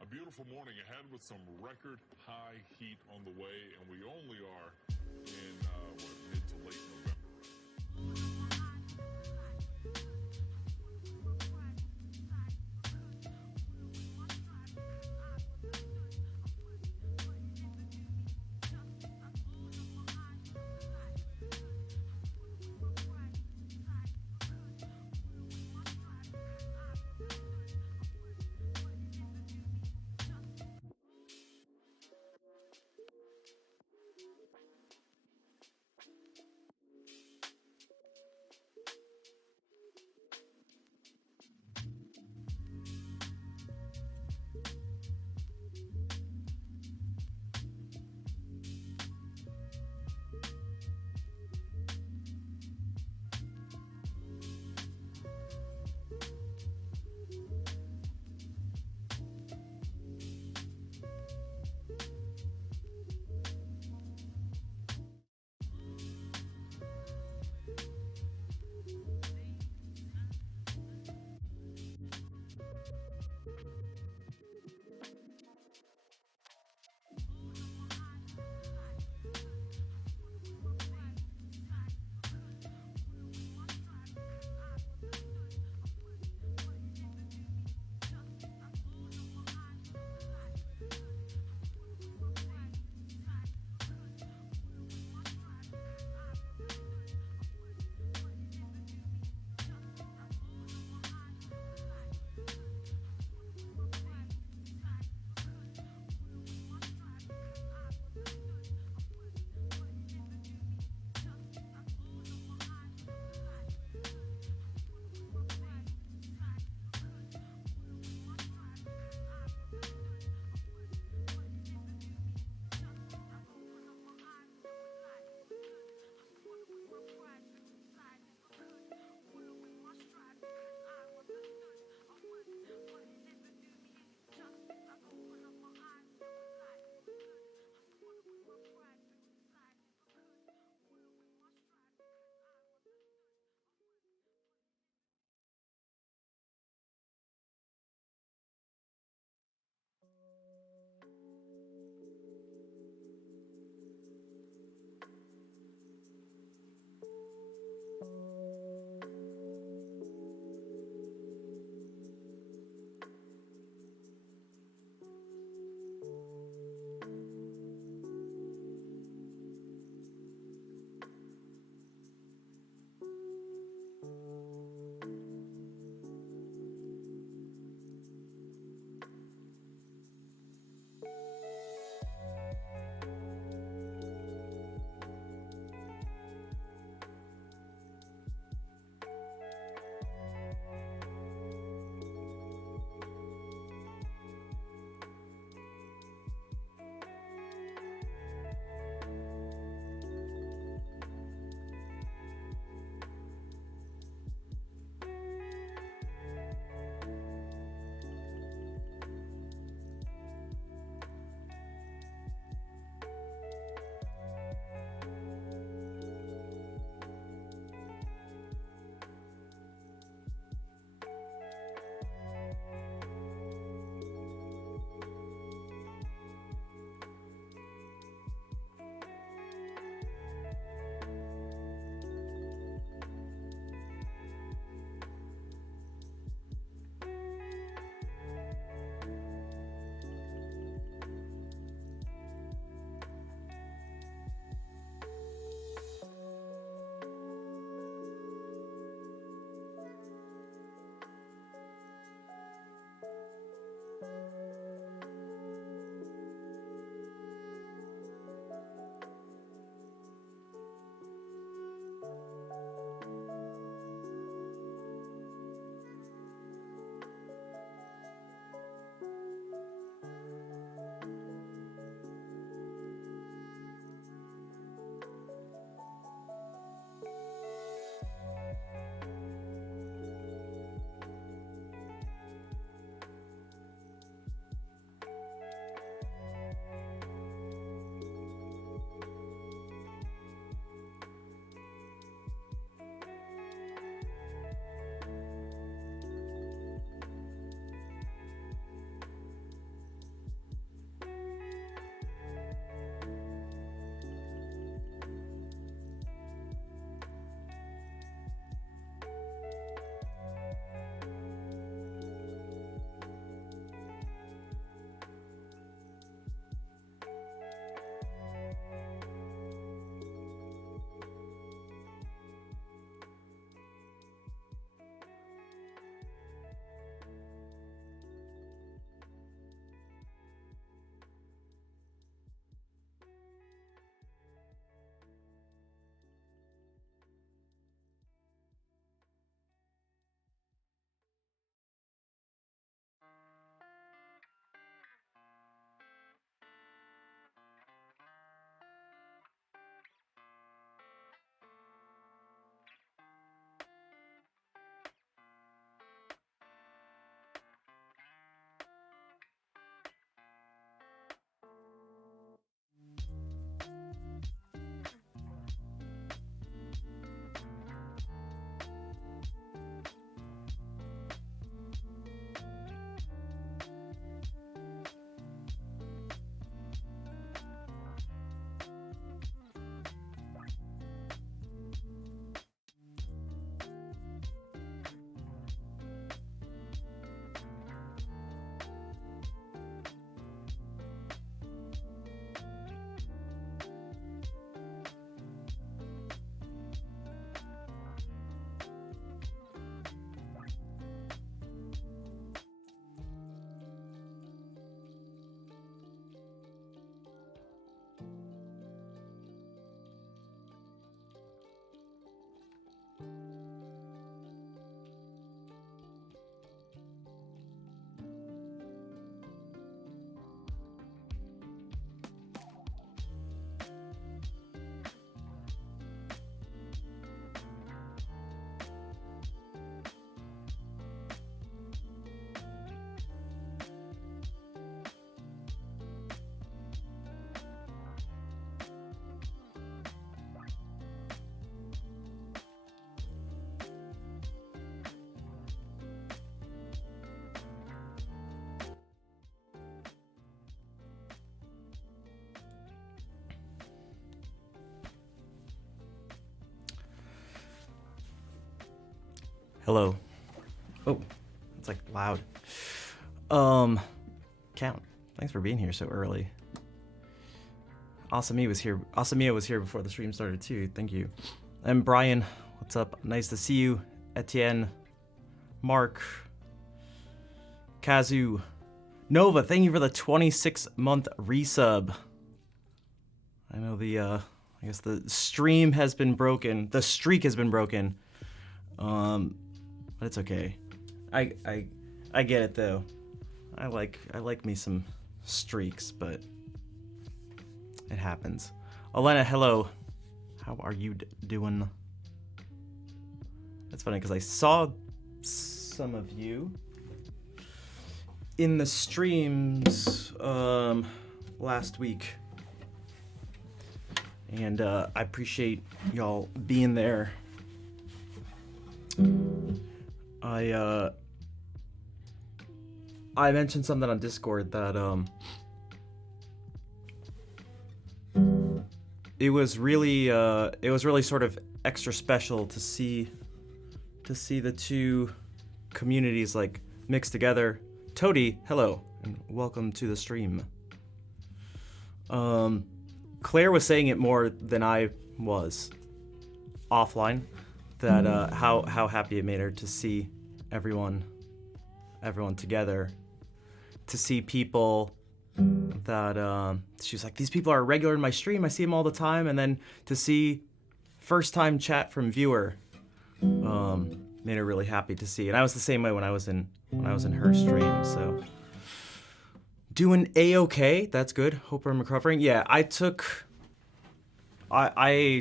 A beautiful morning ahead with some record high heat on the way, and we only are in mid to late November. Hello. Oh, it's like loud. Count. Thanks for being here so early. Asamia was here. Asamia was here before the stream started too. Thank you. And Brian, what's up? Nice to see you. Etienne, Mark, Kazu, Nova. Thank you for the 26-month resub. I know I guess the stream has been broken. The streak has been broken. But it's okay. I get it though. I like me some streaks, but it happens. Elena, hello. How are you doing? That's funny because I saw some of you in the streams last week, and I appreciate y'all being there. I mentioned something on Discord that it was really sort of extra special to see the two communities like mixed together. Toady, hello and welcome to the stream. Claire was saying it more than I was offline, that how happy it made her to see everyone together, to see people that she was like, these people are regular in my stream, I see them all the time, and then to see first time chat from viewer made her really happy to see. And I was the same way when I was in her stream. So doing a-okay, that's good. Hope I'm recovering. Yeah, I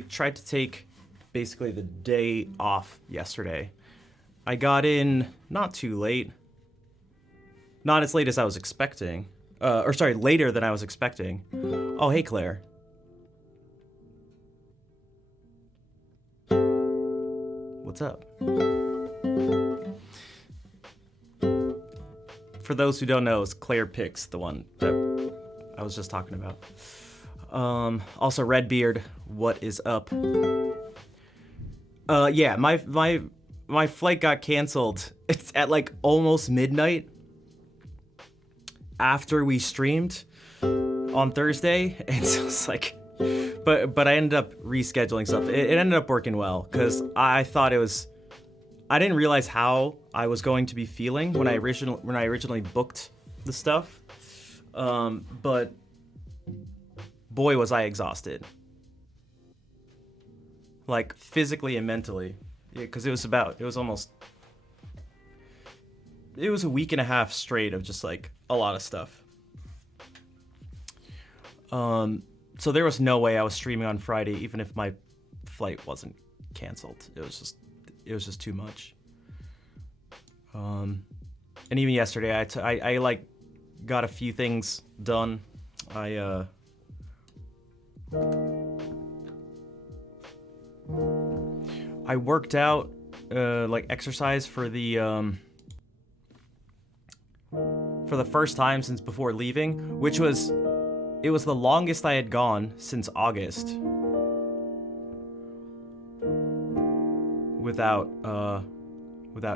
tried to take basically the day off yesterday. I got in not too late. Not as late as I was expecting. Later than I was expecting. Oh, hey, Claire. What's up? For those who don't know, it's Claire Pix, the one that I was just talking about. Also, Redbeard, what is up? Yeah, my flight got canceled. It's at like almost midnight after we streamed on Thursday, and so it's like, but I ended up rescheduling stuff. It ended up working well because I thought I didn't realize how I was going to be feeling when I originally booked the stuff, but boy was I exhausted, like physically and mentally, because it was a week and a half straight of just like a lot of stuff. So there was no way I was streaming on Friday, even if my flight wasn't canceled. It was just too much. And even yesterday, I like got a few things done. I worked out, like exercise for the first time since before leaving, which was the longest I had gone since August without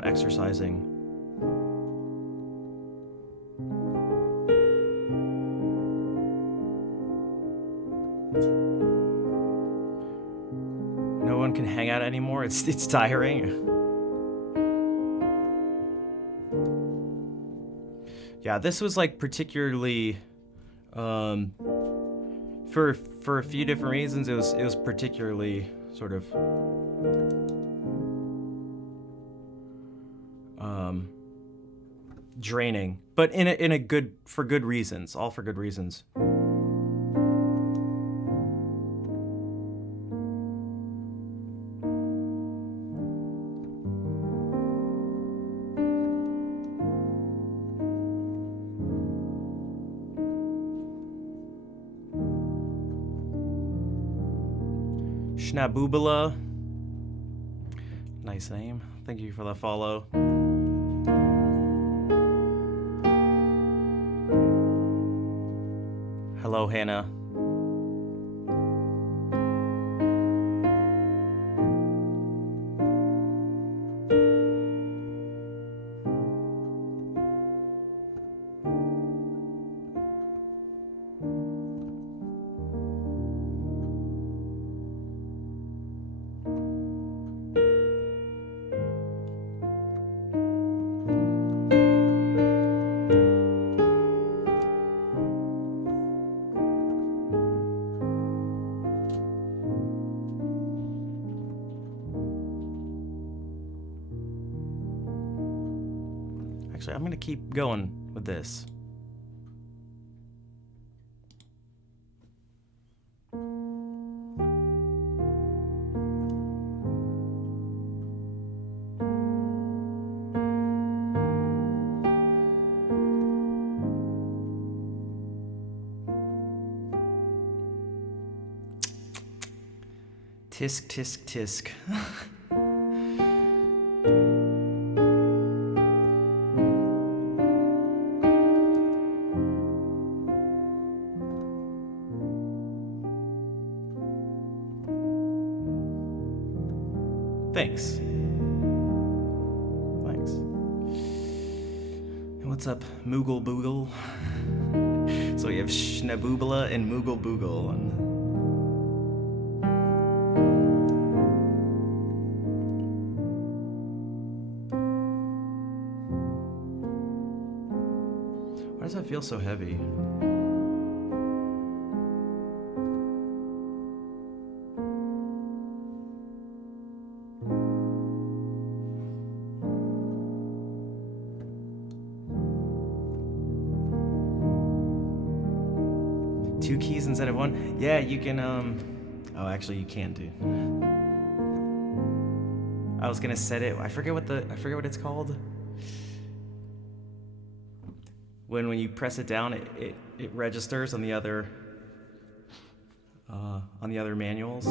exercising. No one can hang out anymore. It's tiring. Yeah, this was like particularly for a few different reasons. It was particularly sort of draining, but for good reasons, all for good reasons. Schnaboobala. Nice name. Thank you for the follow. Hello, Hannah. Actually, I'm gonna keep going with this. Tisk, tisk, tisk. Thanks. Thanks. And what's up, Moogle Boogle? So we have Schnaboobla and Moogle Boogle. And why does that feel so heavy? Two keys instead of one? Yeah, you can, oh, actually, you can't do. I was gonna set it, I forget what it's called. When you press it down, it registers on the other manuals.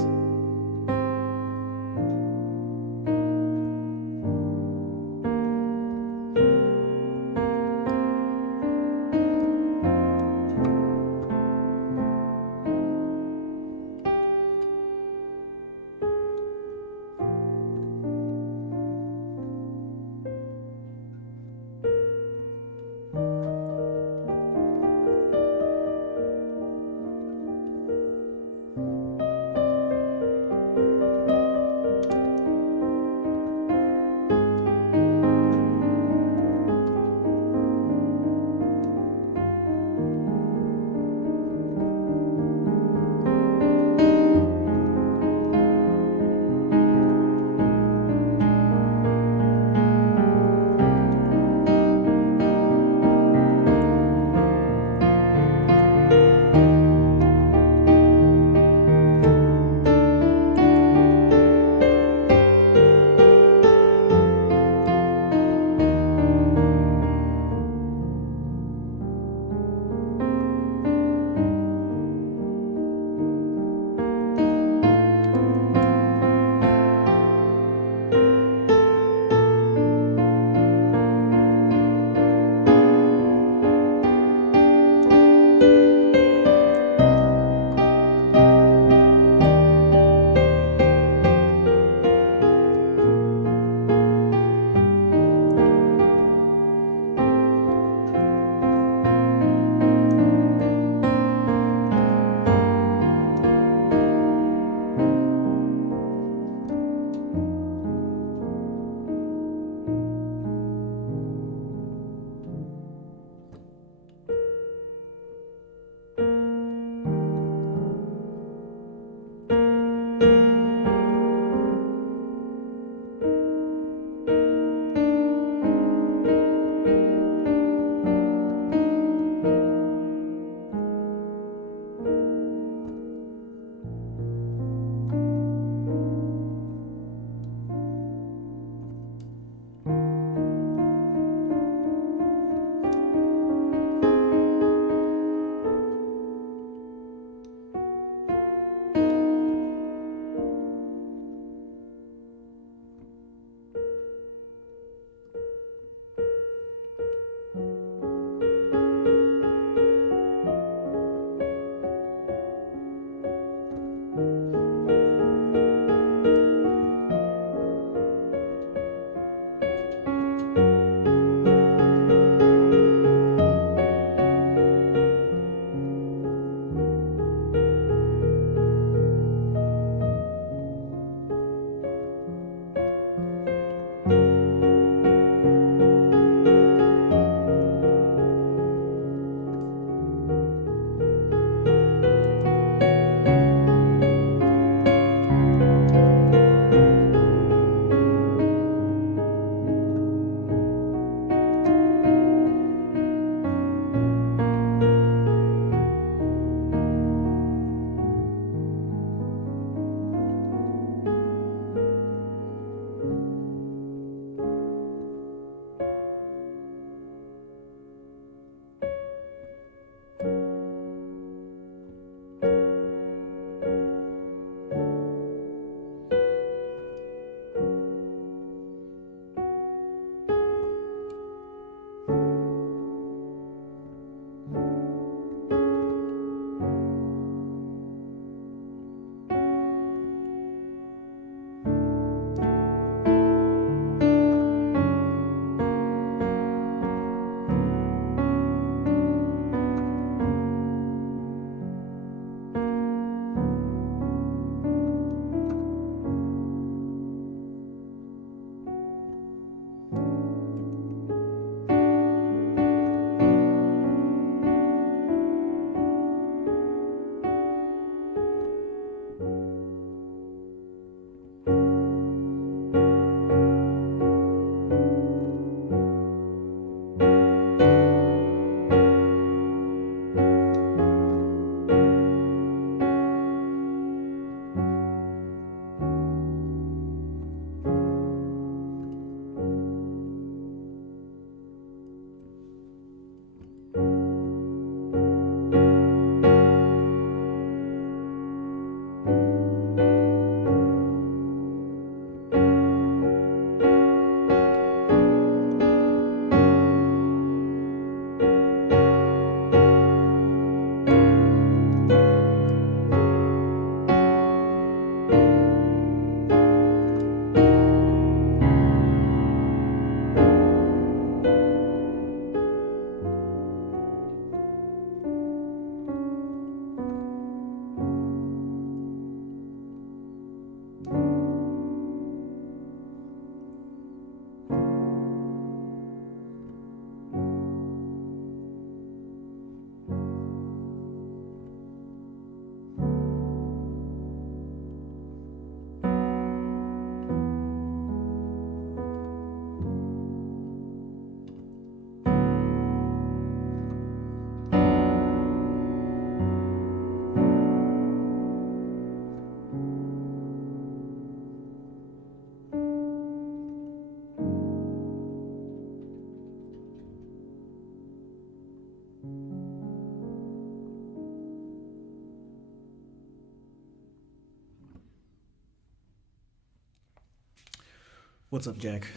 What's up, Jack?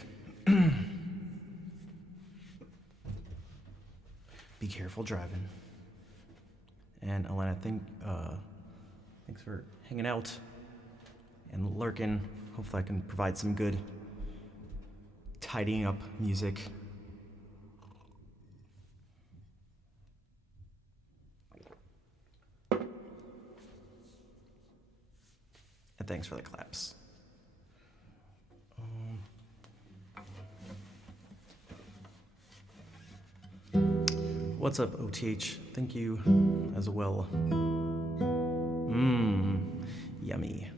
Be careful driving. And Elena, thanks for hanging out and lurking. Hopefully I can provide some good tidying up music. And thanks for the claps. What's up, OTH? Thank you as well. Yummy.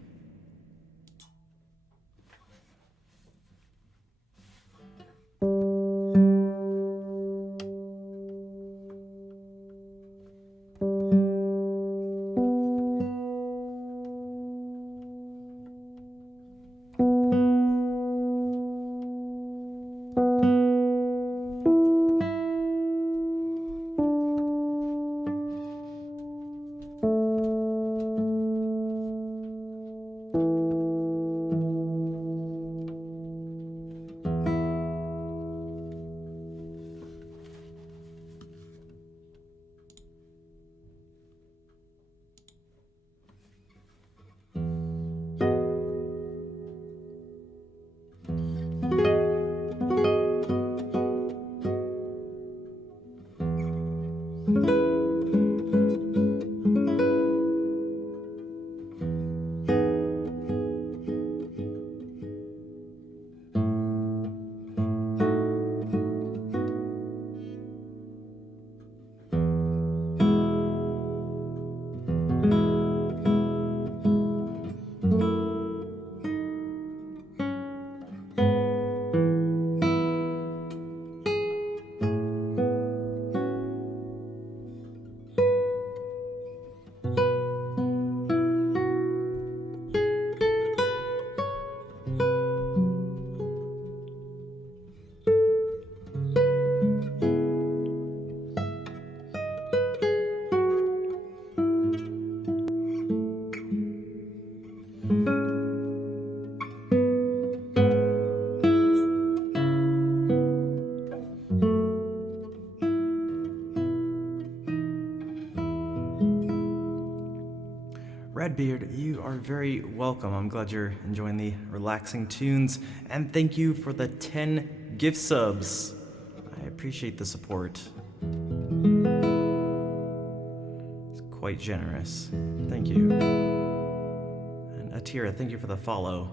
Redbeard, you are very welcome. I'm glad you're enjoying the relaxing tunes. And thank you for the 10 gift subs. I appreciate the support. It's quite generous. Thank you. And Atira, thank you for the follow.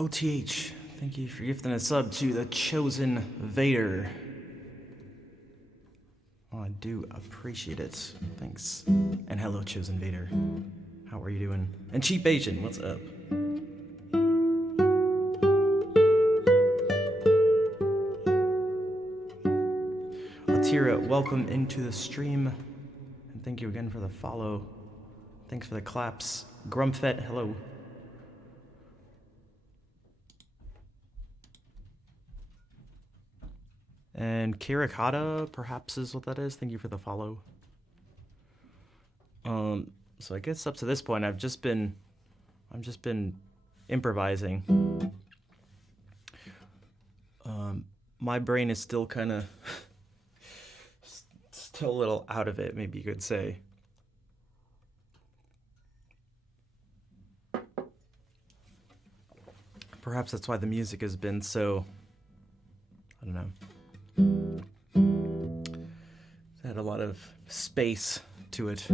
OTH, thank you for gifting a sub to the Chosen Vader. Oh, I do appreciate it. Thanks. And hello, Chosen Vader. How are you doing? And Cheap Asian, what's up? Atira, welcome into the stream. And thank you again for the follow. Thanks for the claps. Grumfet, hello. And Kirakata, perhaps is what that is. Thank you for the follow. So I guess up to this point, I've just been improvising. My brain is still kind of still a little out of it, maybe you could say. Perhaps that's why the music has been so, I don't know. It had a lot of space to it.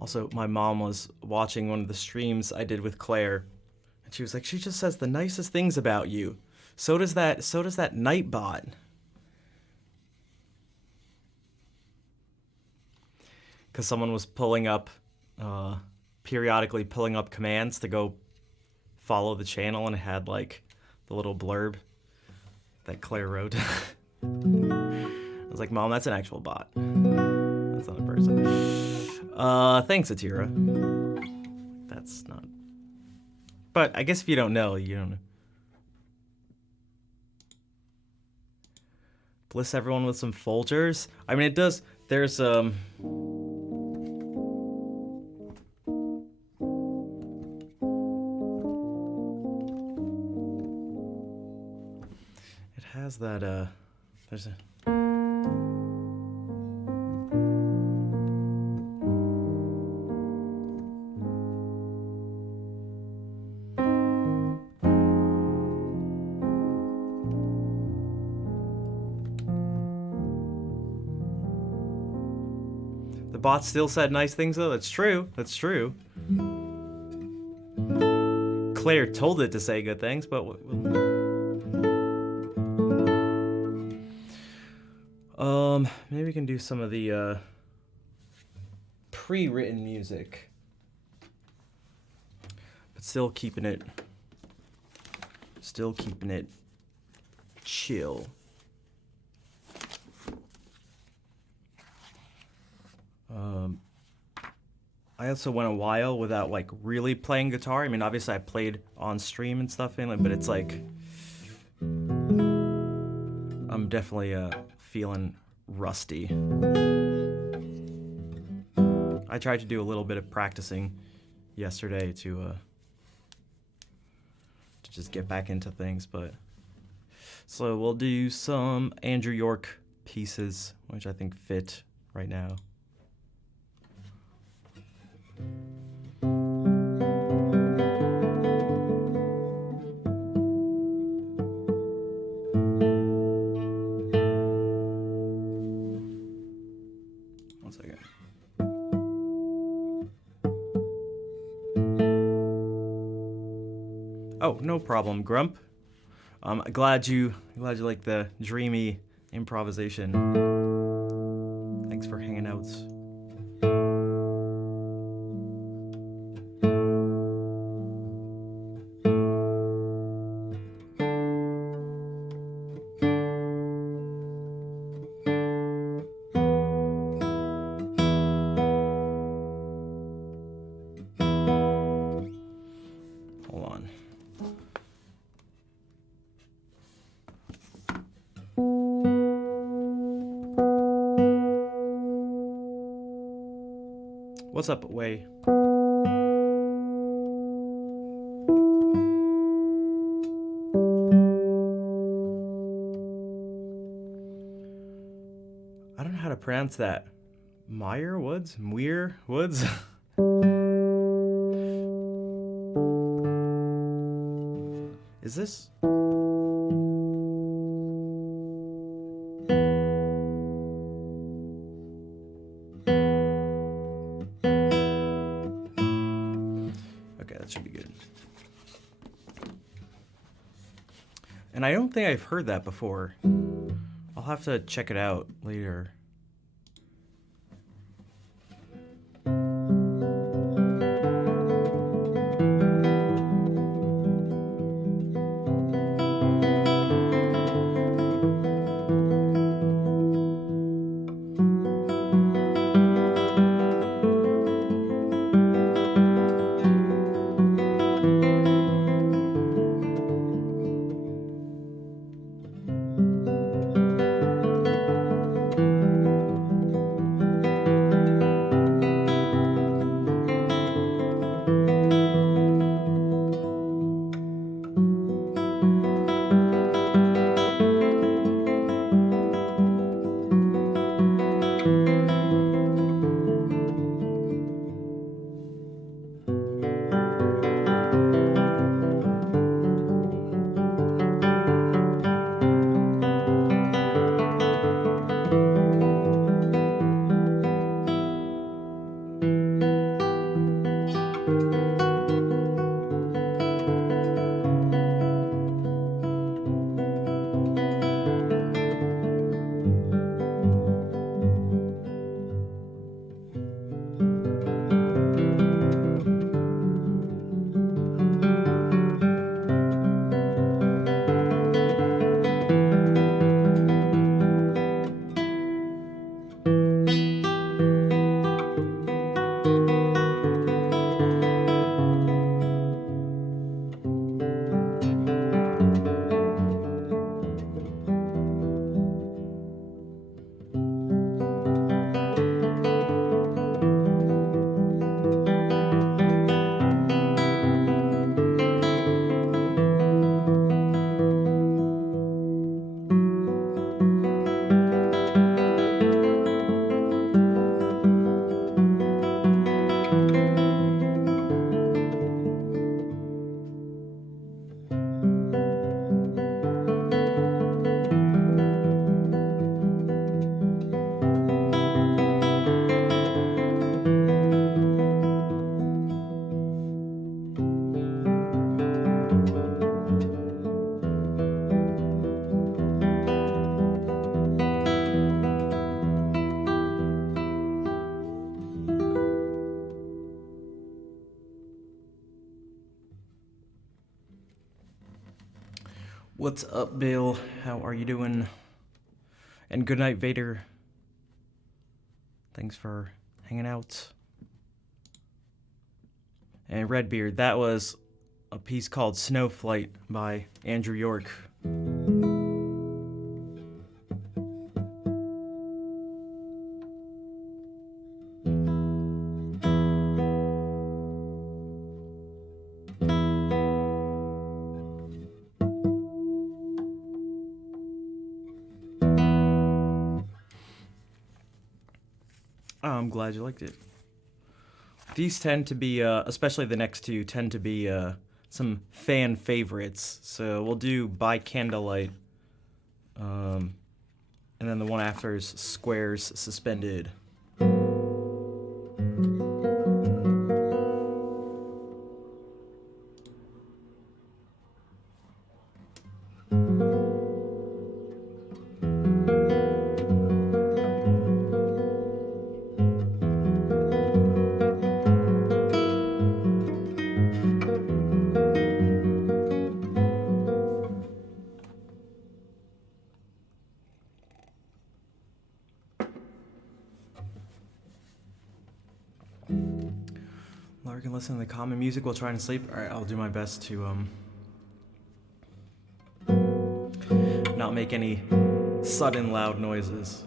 Also, my mom was watching one of the streams I did with Claire, and she was like, "She just says the nicest things about you. So does that Nightbot." Because someone was periodically pulling up commands to go follow the channel, and it had like the little blurb that Claire wrote. I was like, "Mom, that's an actual bot. That's not a person." Thanks, Atira. That's not. But I guess if you don't know, you don't know. Bliss everyone with some Folgers. I mean, it does. There's It has that. There's a. Bot still said nice things though. That's true. That's true. Claire told it to say good things, but maybe we can do some of the pre-written music, but still keeping it chill. I also went a while without like really playing guitar. I mean, obviously I played on stream and stuff, but it's like I'm definitely feeling rusty. I tried to do a little bit of practicing yesterday to just get back into things, but so we'll do some Andrew York pieces, which I think fit right now. One second. Oh, no problem, Grump. I'm glad you like the dreamy improvisation. Thanks for hanging out. What's up, Way? I don't know how to pronounce that. Meyer Woods? Muir Woods? Is this? That should be good. And I don't think I've heard that before. I'll have to check it out later. What's up, Bill? How are you doing? And good night, Vader. Thanks for hanging out. And Redbeard, that was a piece called Snowflight by Andrew York. I'm glad you liked it. These tend to be, especially the next two, tend to be some fan favorites. So we'll do By Candlelight, and then the one after is Squares Suspended. Laura can listen to the common music while trying to sleep. Alright, I'll do my best to not make any sudden loud noises.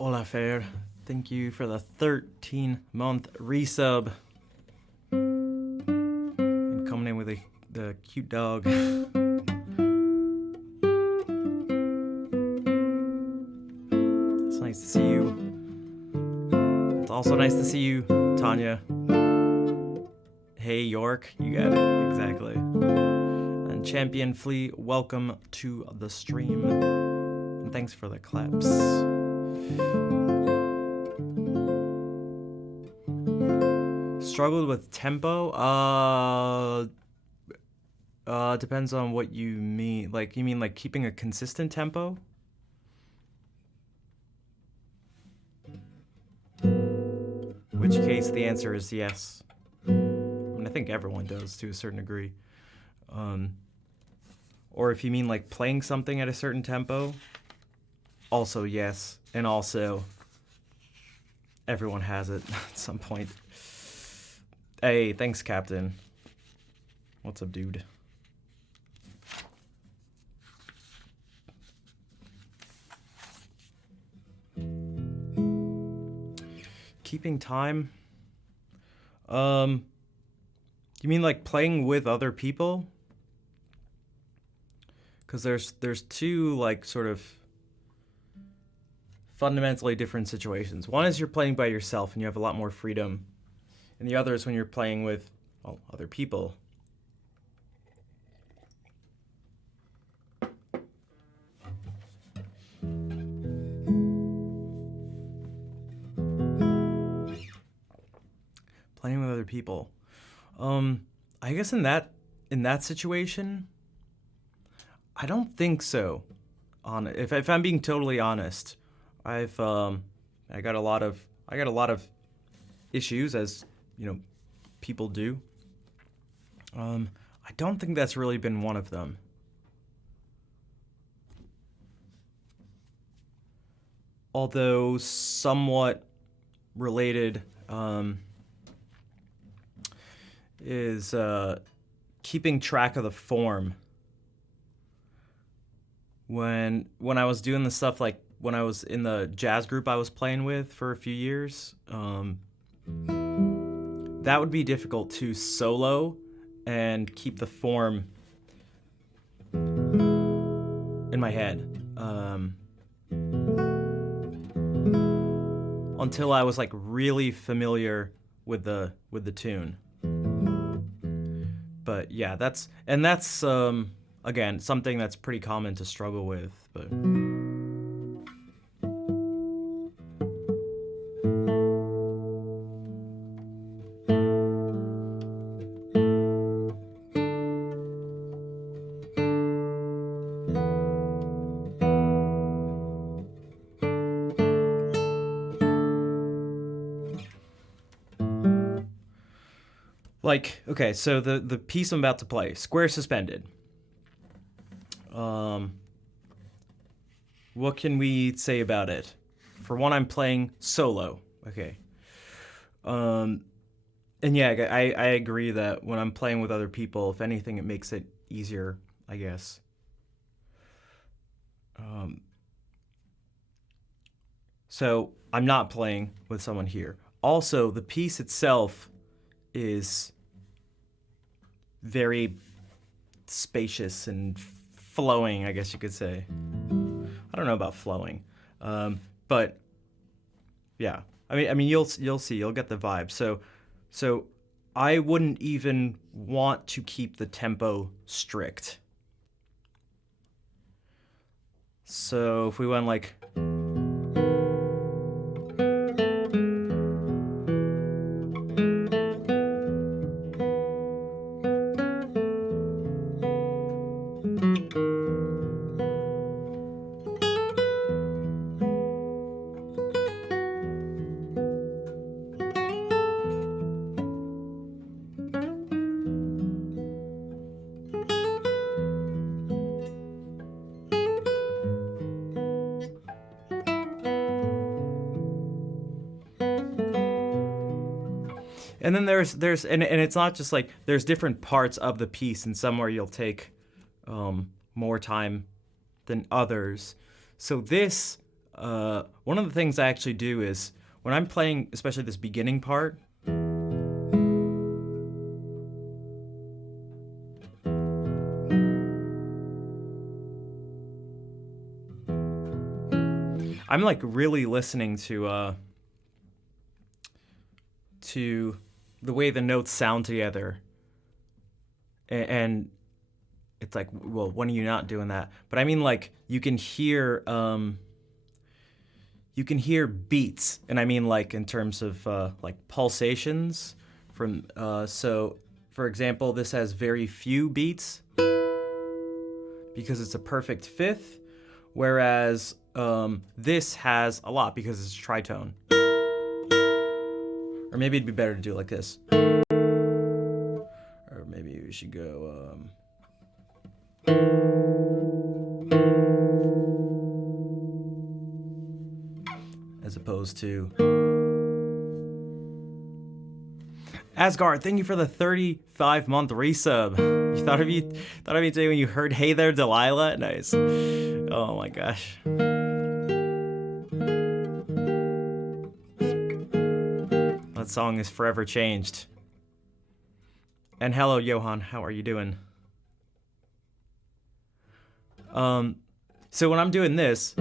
Hola Fair, thank you for the 13-month resub. And coming in with the cute dog. It's nice to see you. It's also nice to see you, Tanya. Hey York, you got it, exactly. And Champion Flea, welcome to the stream. And thanks for the claps. Struggled with tempo? Depends on what you mean. Like, you mean like keeping a consistent tempo? In which case the answer is yes. I mean, I think everyone does to a certain degree. Or if you mean like playing something at a certain tempo, also yes. And also, everyone has it at some point. Hey, thanks, Captain. What's up, dude? Keeping time? You mean like playing with other people? Because there's two like sort of fundamentally different situations. One is you're playing by yourself and you have a lot more freedom. And the other is when you're playing with, well, other people. Playing with other people. I guess in that situation, I don't think so. If I'm being totally honest, I got a lot of issues, as you know, people do. I don't think that's really been one of them. Although somewhat related, is keeping track of the form. When I was doing the stuff, like when I was in the jazz group I was playing with for a few years, that would be difficult to solo and keep the form in my head until I was like really familiar with the tune. But yeah, that's again something that's pretty common to struggle with, but like, okay, so the piece I'm about to play, Square Suspended. What can we say about it? For one, I'm playing solo. Okay. And yeah, I agree that when I'm playing with other people, if anything, it makes it easier, I guess. So I'm not playing with someone here. Also, the piece itself is very spacious and flowing, I guess you could say. I don't know about flowing, but yeah. I mean, you'll see, you'll get the vibe. So I wouldn't even want to keep the tempo strict. So if we went like. And then there's and it's not just like there's different parts of the piece, and somewhere you'll take more time than others. So this one of the things I actually do is when I'm playing, especially this beginning part, I'm like really listening to the way the notes sound together, and it's like, well, when are you not doing that? But I mean, like you can hear beats, and I mean like in terms of like pulsations from. So, for example, this has very few beats because it's a perfect fifth, whereas this has a lot because it's a tritone. Or maybe it'd be better to do it like this. Or maybe we should go. As opposed to. Asgard, thank you for the 35-month resub. You thought of me today when you heard "Hey There, Delilah"? Nice. Oh my gosh. That song is forever changed. And hello, Johan. How are you doing? So when I'm doing this,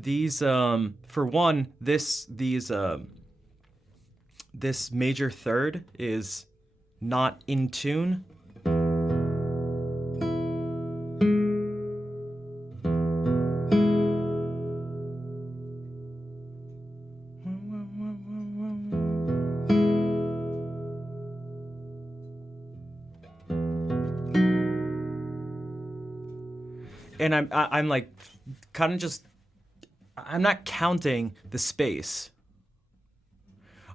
these for one, this major third is not in tune. And I'm like kind of just, I'm not counting the space.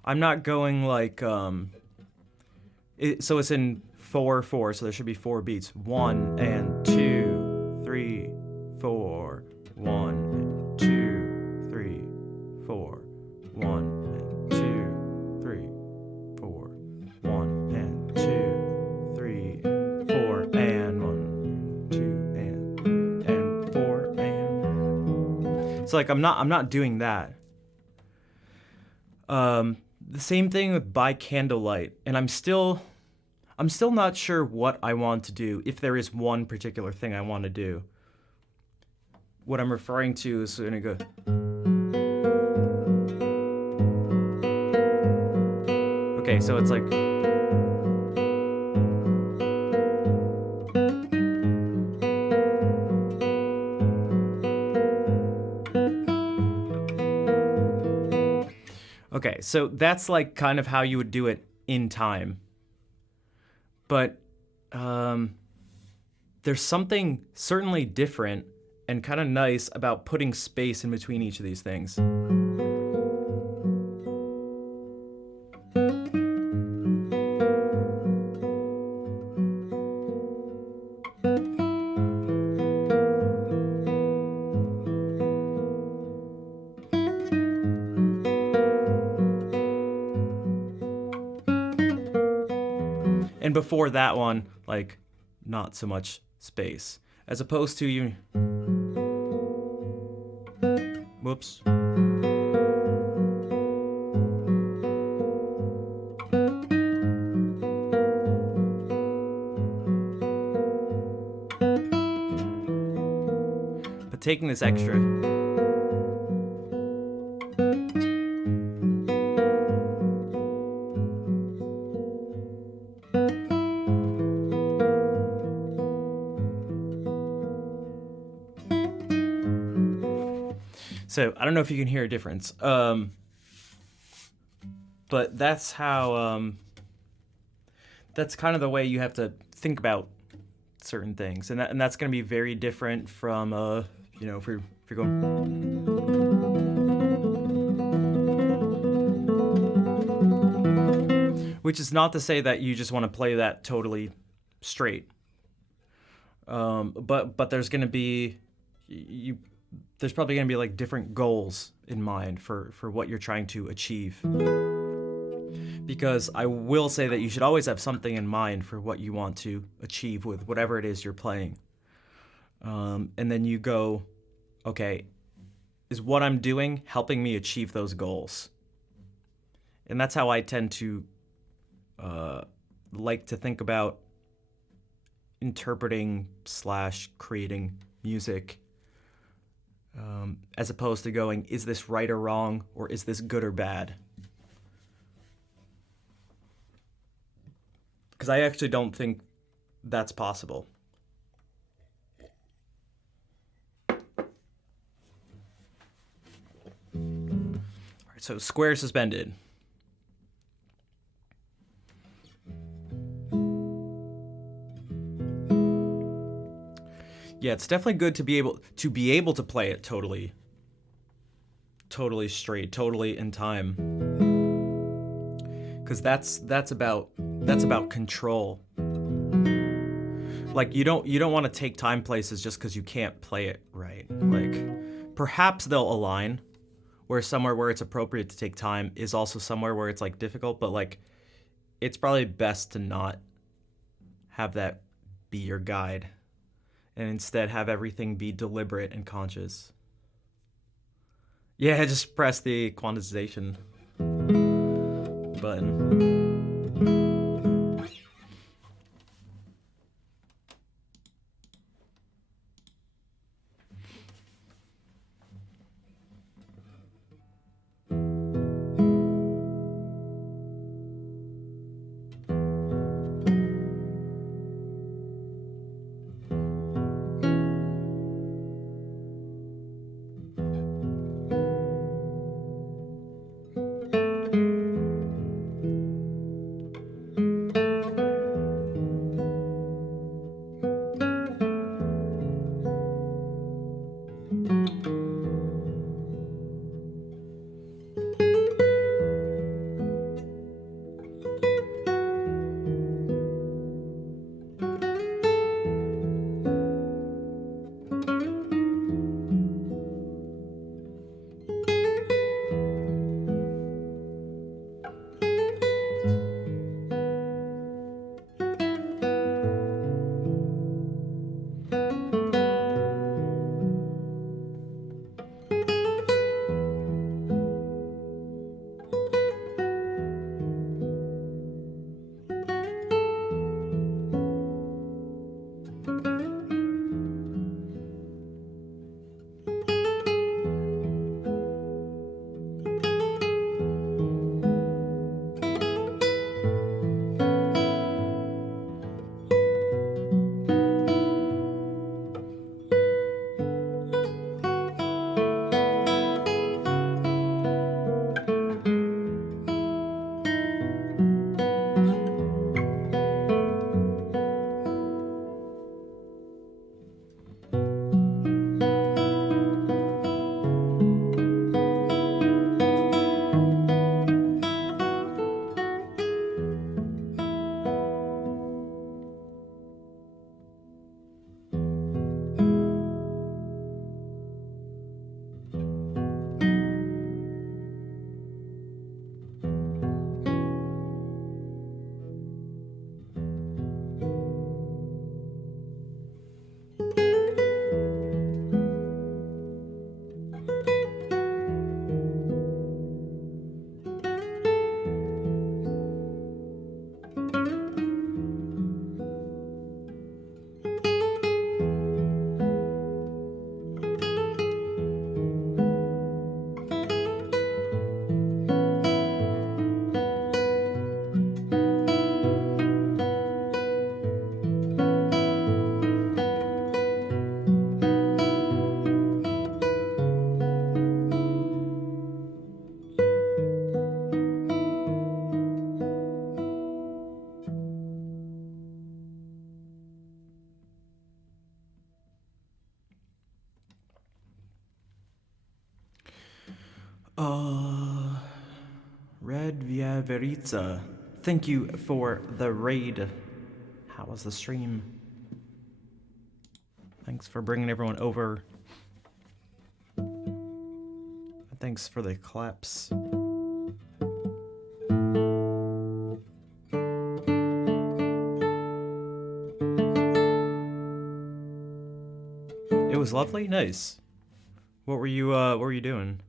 I'm not going like so it's in 4/4, so there should be 4 beats. 1 and 2, 3, 4. 1 and 2, 3, 4. 1 and 2, 3, 4. 1 and 2, 3 and 4 and 1, 2 and 4 and. So like I'm not doing that. The same thing with By Candlelight, and I'm still not sure what I want to do, if there is one particular thing I want to do. What I'm referring to is going to go. Okay, so it's like. Okay, so that's like kind of how you would do it in time. But there's something certainly different and kind of nice about putting space in between each of these things. And before that one, like, not so much space. As opposed to you. Whoops. But taking this extra. So I don't know if you can hear a difference, but that's how. That's kind of the way you have to think about certain things, and that's going to be very different from you know, if you're going. Which is not to say that you just want to play that totally straight, but there's going to be there's probably going to be like different goals in mind for what you're trying to achieve. because I will say that you should always have something in mind for what you want to achieve with whatever it is you're playing. And then you go, okay, is what I'm doing helping me achieve those goals? And that's how I tend to like to think about interpreting / creating music, as opposed to going, is this right or wrong, or is this good or bad? Because I actually don't think that's possible. All right, so square suspended. Yeah, it's definitely good to be able to play it totally straight, totally in time. Cuz that's about control. Like you don't want to take time places just cuz you can't play it right. Like perhaps they'll align where somewhere where it's appropriate to take time is also somewhere where it's like difficult, but like it's probably best to not have that be your guide, and instead have everything be deliberate and conscious. Yeah, just press the quantization button. Red Via Veritza, thank you for the raid. How was the stream? Thanks for bringing everyone over. Thanks for the claps. was lovely. Nice. What were you doing?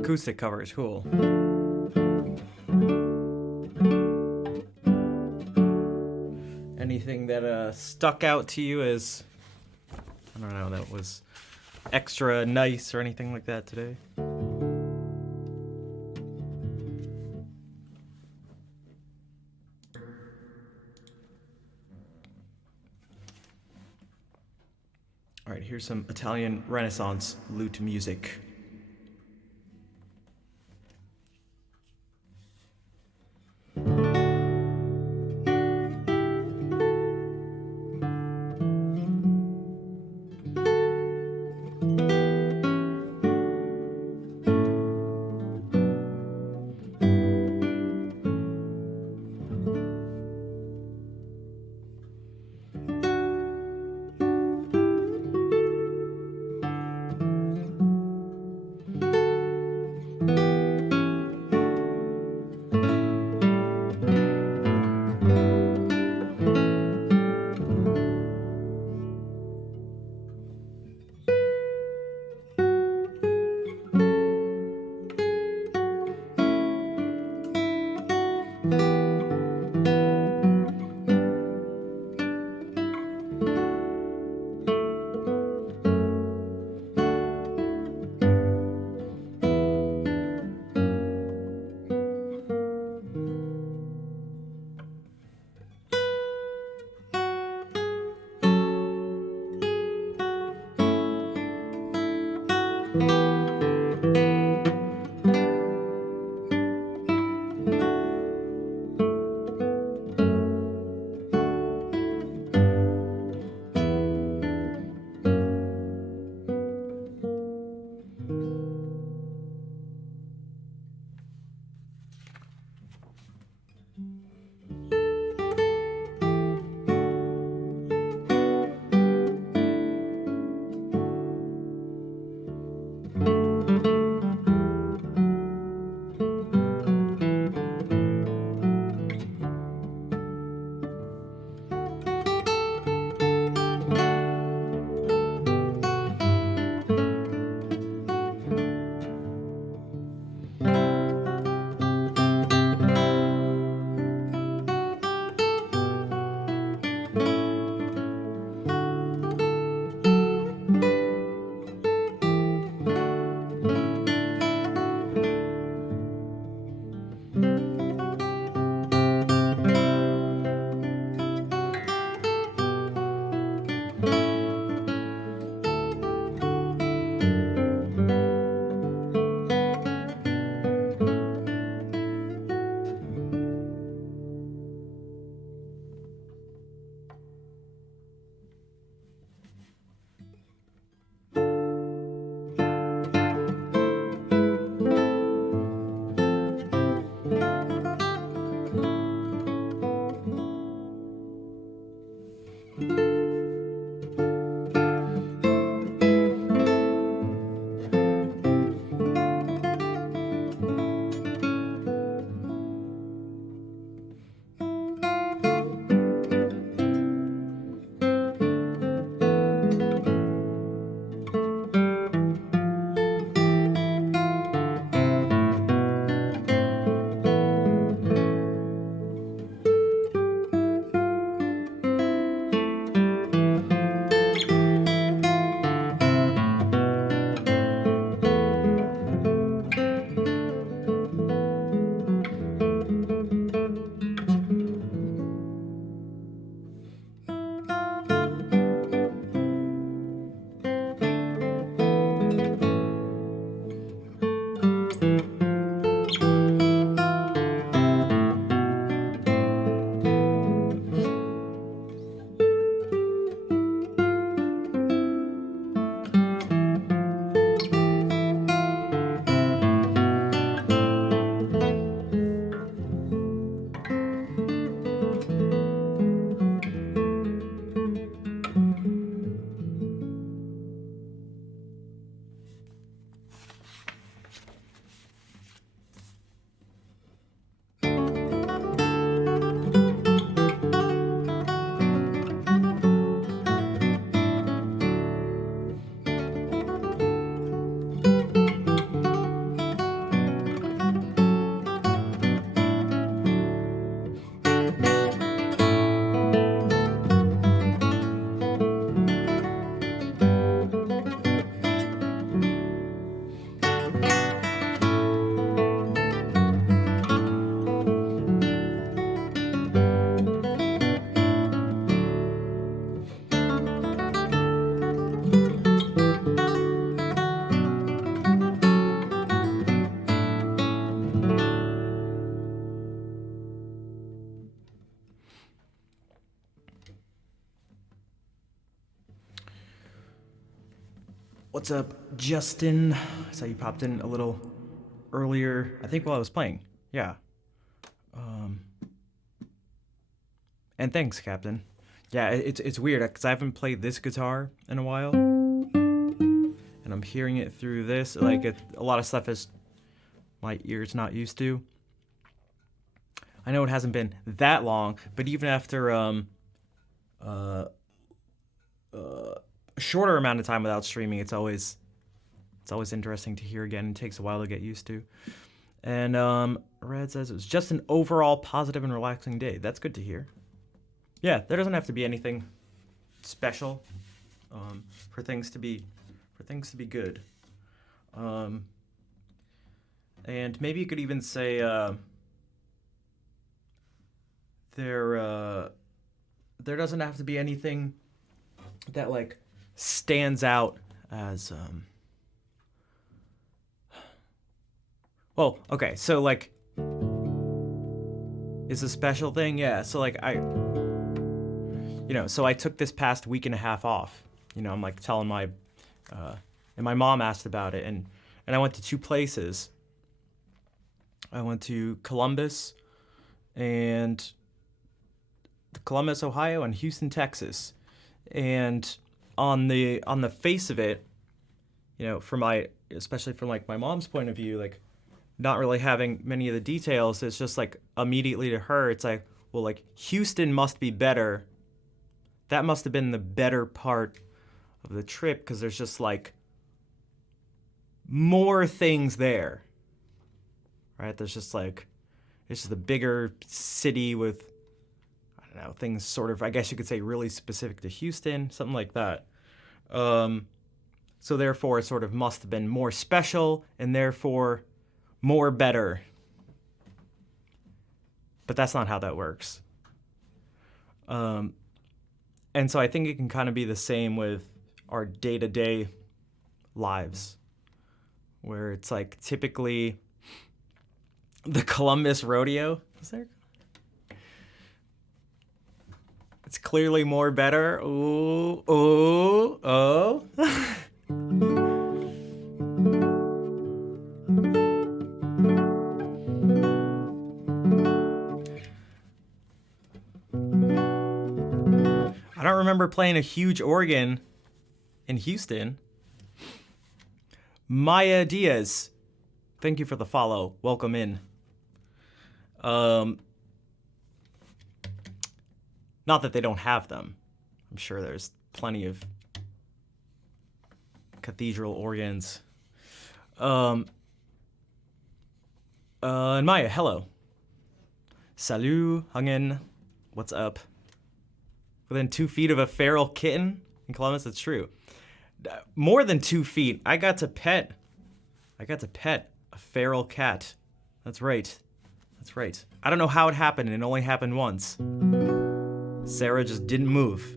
Acoustic cover is cool. Anything that stuck out to you as, I don't know, that was extra nice or anything like that today? All right, here's some Italian Renaissance lute music. What's up, Justin? I saw you popped in a little earlier, I think while I was playing. Yeah. And thanks, Captain. Yeah, it's weird because I haven't played this guitar in a while, and I'm hearing it through this. Like a lot of stuff is my ears not used to. I know it hasn't been that long, but even after a shorter amount of time without streaming, it's always interesting to hear again. It takes a while to get used to. And Red says it was just an overall positive and relaxing day. That's good to hear. Yeah, there doesn't have to be anything special for things to be good. And maybe you could even say there doesn't have to be anything that like stands out as well, okay, so like is a special thing, yeah. So like so I took this past week and a half off. I'm like telling my and my mom asked about it, and I went to two places. I went to Columbus, Ohio, and Houston, Texas. And on the face of it, especially from like my mom's point of view, like not really having many of the details, it's just like immediately to her, it's like, well, like Houston must be better. That must have been the better part of the trip because there's just like more things there, right? There's just like, it's just a bigger city with, I don't know, things sort of, I guess you could say really specific to Houston, something like that. So therefore it sort of must have been more special and therefore more better. But that's not how that works. And so I think it can kind of be the same with our day-to-day lives, where it's like typically the Columbus Rodeo. Is there? It's clearly more better. Ooh, ooh, oh. I don't remember playing a huge organ in Houston. Maya Diaz, thank you for the follow. Welcome in. Not that they don't have them. I'm sure there's plenty of cathedral organs. And Maya, hello. Salut, Hungen. What's up? Within 2 feet of a feral kitten in Columbus, it's true. More than 2 feet. I got to pet a feral cat. That's right. I don't know how it happened. It only happened once. Sarah just didn't move.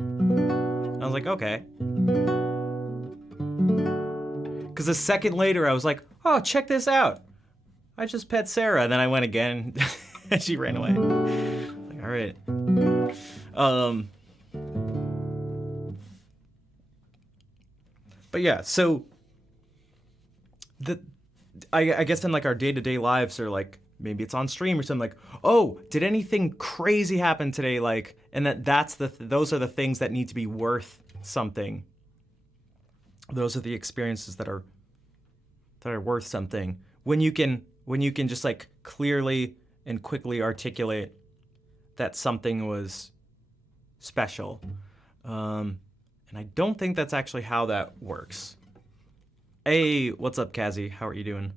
I was like, okay. Because a second later, I was like, oh, check this out. I just pet Sarah. And then I went again, and she ran away. Like, all right. But yeah, so I guess in like our day-to-day lives, or like maybe it's on stream or something, like, oh, did anything crazy happen today? Like, and those are the things that need to be worth something. Those are the experiences that are worth something. When you can just like clearly and quickly articulate that something was special. And I don't think that's actually how that works. Hey, what's up, Kazi? How are you doing?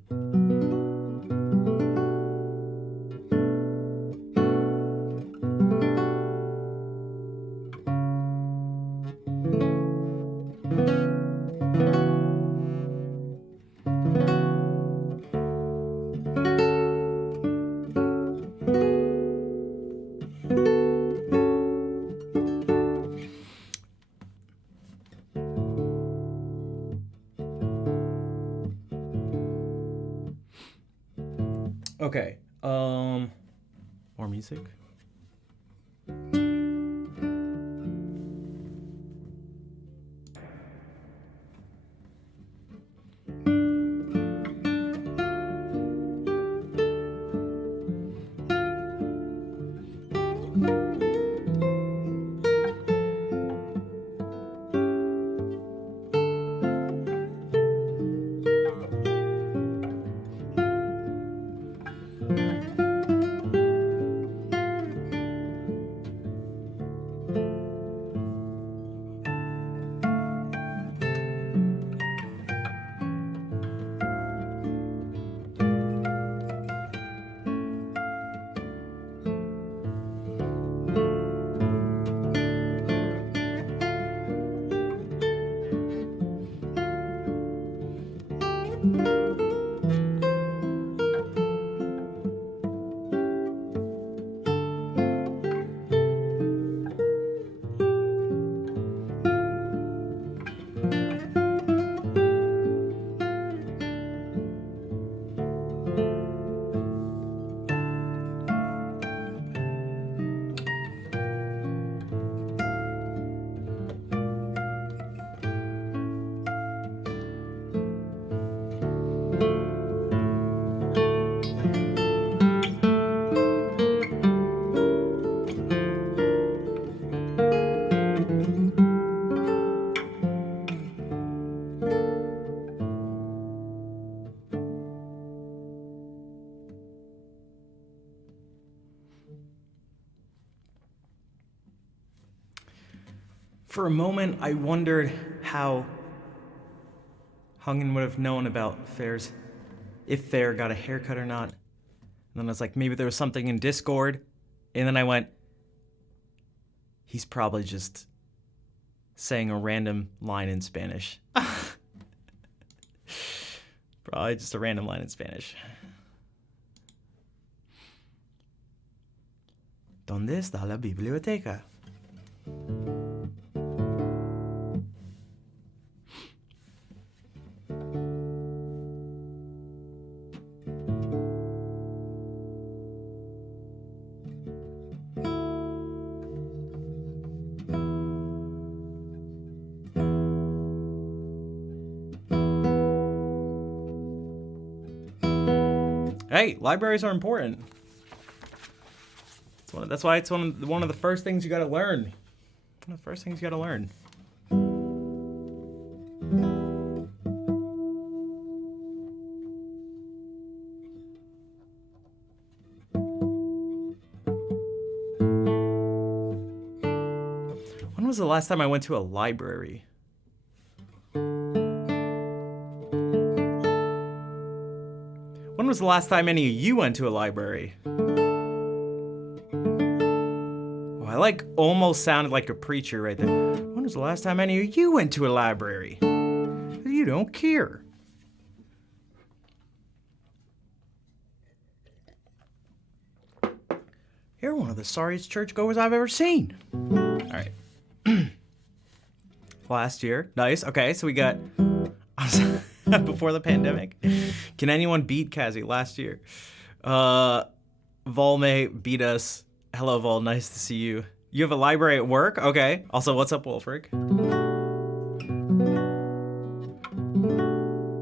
Okay, more music. For a moment, I wondered how Hungen would have known about Fair's, if Fair got a haircut or not. And then I was like, maybe there was something in Discord. And then I went, he's probably just saying a random line in Spanish. Probably just a random line in Spanish. ¿Dónde está la biblioteca? Hey, libraries are important. That's why it's one of the first things you gotta learn. One of the first things you gotta learn. When was the last time I went to a library? When was the last time any of you went to a library? Oh, I almost sounded like a preacher right there. When was the last time any of you went to a library? You don't care. You're one of the sorriest churchgoers I've ever seen. All right. Last year. Nice. Okay, so we got... before the pandemic. Can anyone beat Kazi last year? Volme beat us. Hello, Vol. Nice to see you. You have a library at work? Okay. Also, what's up, Wolfric?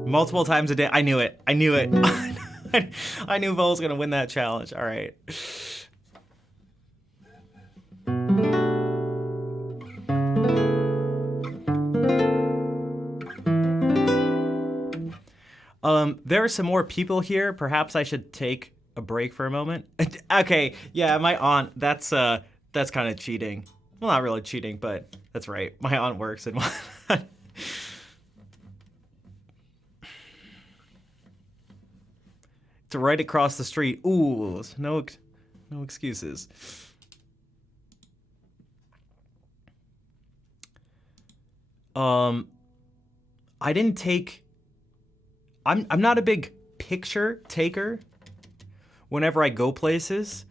Multiple times a day. I knew it. I knew it. I knew Vol was going to win that challenge. All right. There are some more people here. Perhaps I should take a break for a moment. Okay, yeah, my aunt, that's kind of cheating. Well, not really cheating, but that's right. My aunt works and it's right across the street. Ooh, no excuses. I didn't take... I'm not a big picture taker whenever I go places.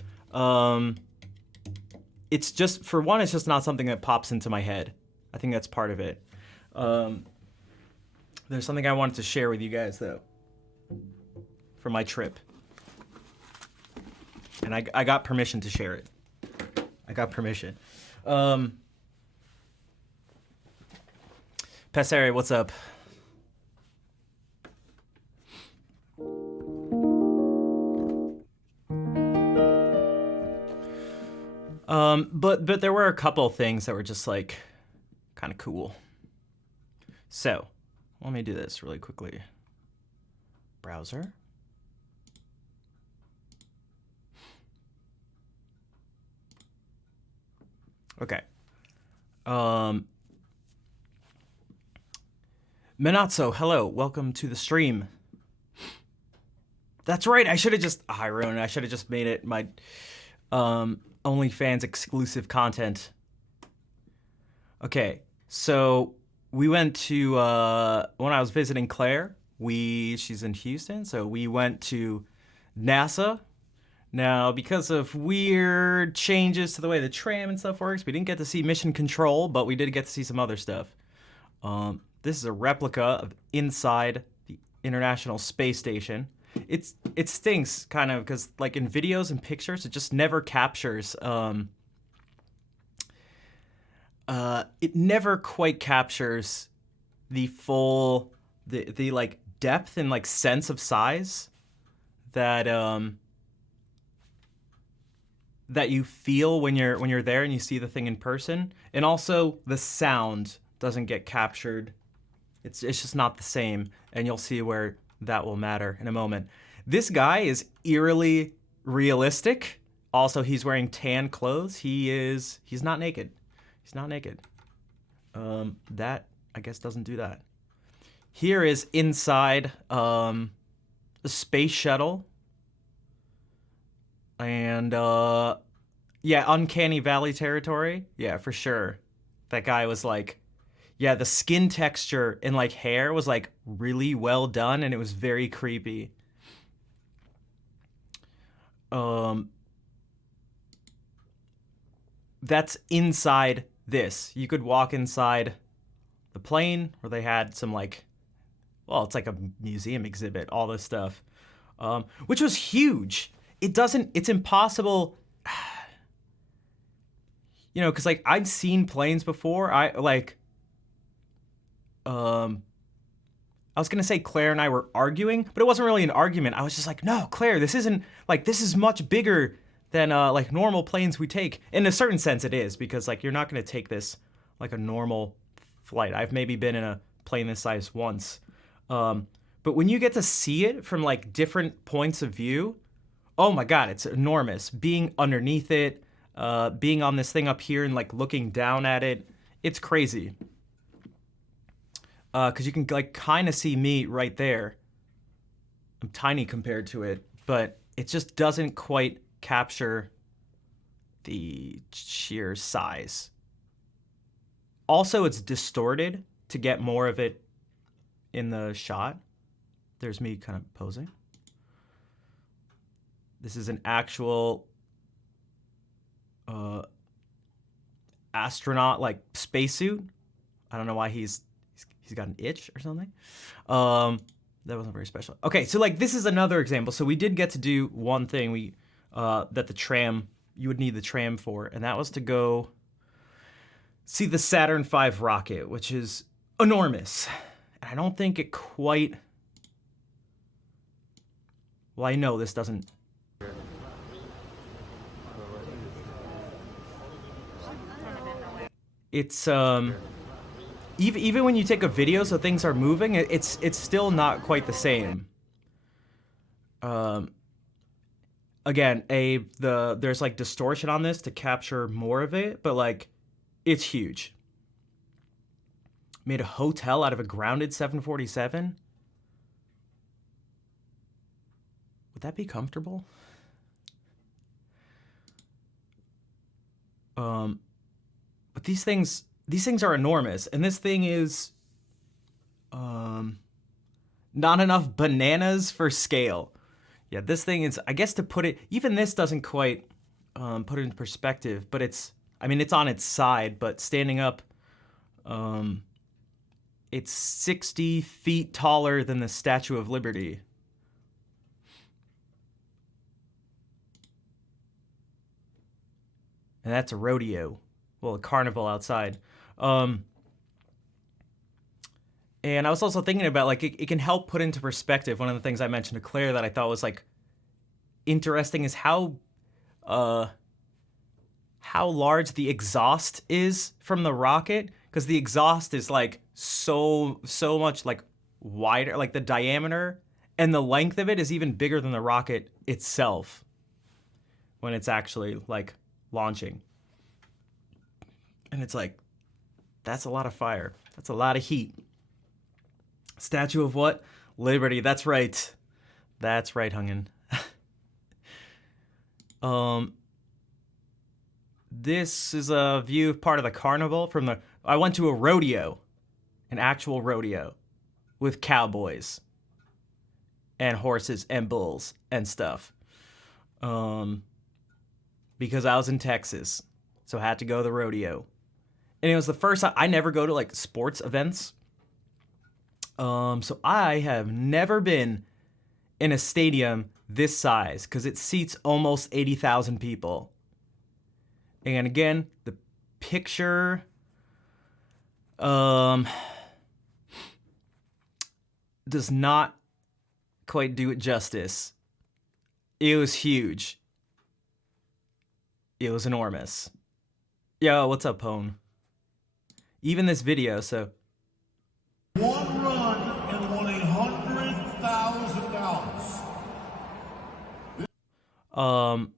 It's just, for one, it's just not something that pops into my head. I think that's part of it. There's something I wanted to share with you guys, though, for my trip. And I got permission to share it. I got permission. Passeri, what's up? But there were a couple things that were just like kind of cool. So, let me do this really quickly. Browser. Okay. Minatso, hello, welcome to the stream. That's right, I should have just, I ruined it. I should have just made it my OnlyFans exclusive content. Okay, so we went to, when I was visiting Claire, she's in Houston, so we went to NASA. Now, because of weird changes to the way the tram and stuff works, we didn't get to see Mission Control, but we did get to see some other stuff. This is a replica of inside the International Space Station. It stinks, kind of, because like in videos and pictures, it just never captures. It never quite captures the full, the like depth and like sense of size that that you feel when you're there and you see the thing in person, and also the sound doesn't get captured. It's just not the same, and you'll see where that will matter in a moment. This guy is eerily realistic. Also, he's wearing tan clothes. He's not naked. He's not naked. That, I guess, doesn't do that. Here is inside the space shuttle. And, yeah, Uncanny Valley territory. Yeah, for sure. That guy was like, yeah, the skin texture and like hair was like really well done, and it was very creepy. That's inside this. You could walk inside the plane where they had some like, well, it's like a museum exhibit, all this stuff, which was huge. It's impossible, you know, because like I've seen planes before. I was gonna say Claire and I were arguing, but it wasn't really an argument. I was just like, no, Claire, this isn't like, this is much bigger than like normal planes we take. In a certain sense, it is, because like you're not gonna take this like a normal flight. I've maybe been in a plane this size once, but when you get to see it from like different points of view, oh my God, it's enormous. Being underneath it, being on this thing up here and like looking down at it, it's crazy. Because you can like kind of see me right there. I'm tiny compared to it, but it just doesn't quite capture the sheer size. Also, it's distorted to get more of it in the shot. There's me kind of posing. This is an actual astronaut like spacesuit. I don't know why he's got an itch or something. That wasn't very special. Okay, so like this is another example. So we did get to do one thing that the tram, you would need the tram for, and that was to go see the Saturn V rocket, which is enormous. And I don't think it quite, well, I know this doesn't. It's even when you take a video so things are moving, it's still not quite the same. Again, there's like distortion on this to capture more of it, but like it's huge. Made a hotel out of a grounded 747. Would that be comfortable? But these things are enormous, and this thing is not enough bananas for scale. Yeah, this thing is, I guess, to put it, even this doesn't quite put it in perspective, but it's on its side, but standing up, it's 60 feet taller than the Statue of Liberty. And that's a rodeo. Well, a carnival outside. And I was also thinking about, like, it can help put into perspective. One of the things I mentioned to Claire that I thought was, like, interesting is how large the exhaust is from the rocket. Because the exhaust is, like, so much, like, wider. Like, the diameter and the length of it is even bigger than the rocket itself when it's actually, like, launching. And it's like, that's a lot of fire. That's a lot of heat. Statue of what? Liberty. That's right. That's right, Hungen. This is a view of part of the carnival from the... I went to a rodeo. An actual rodeo. With cowboys. And horses and bulls and stuff. Because I was in Texas. So I had to go to the rodeo. And it was the first time. I never go to, like, sports events. So I have never been in a stadium this size, because it seats almost 80,000 people. And again, the picture does not quite do it justice. It was huge. It was enormous. Yo, what's up, Pone? Even this video, so... One run and won $100,000.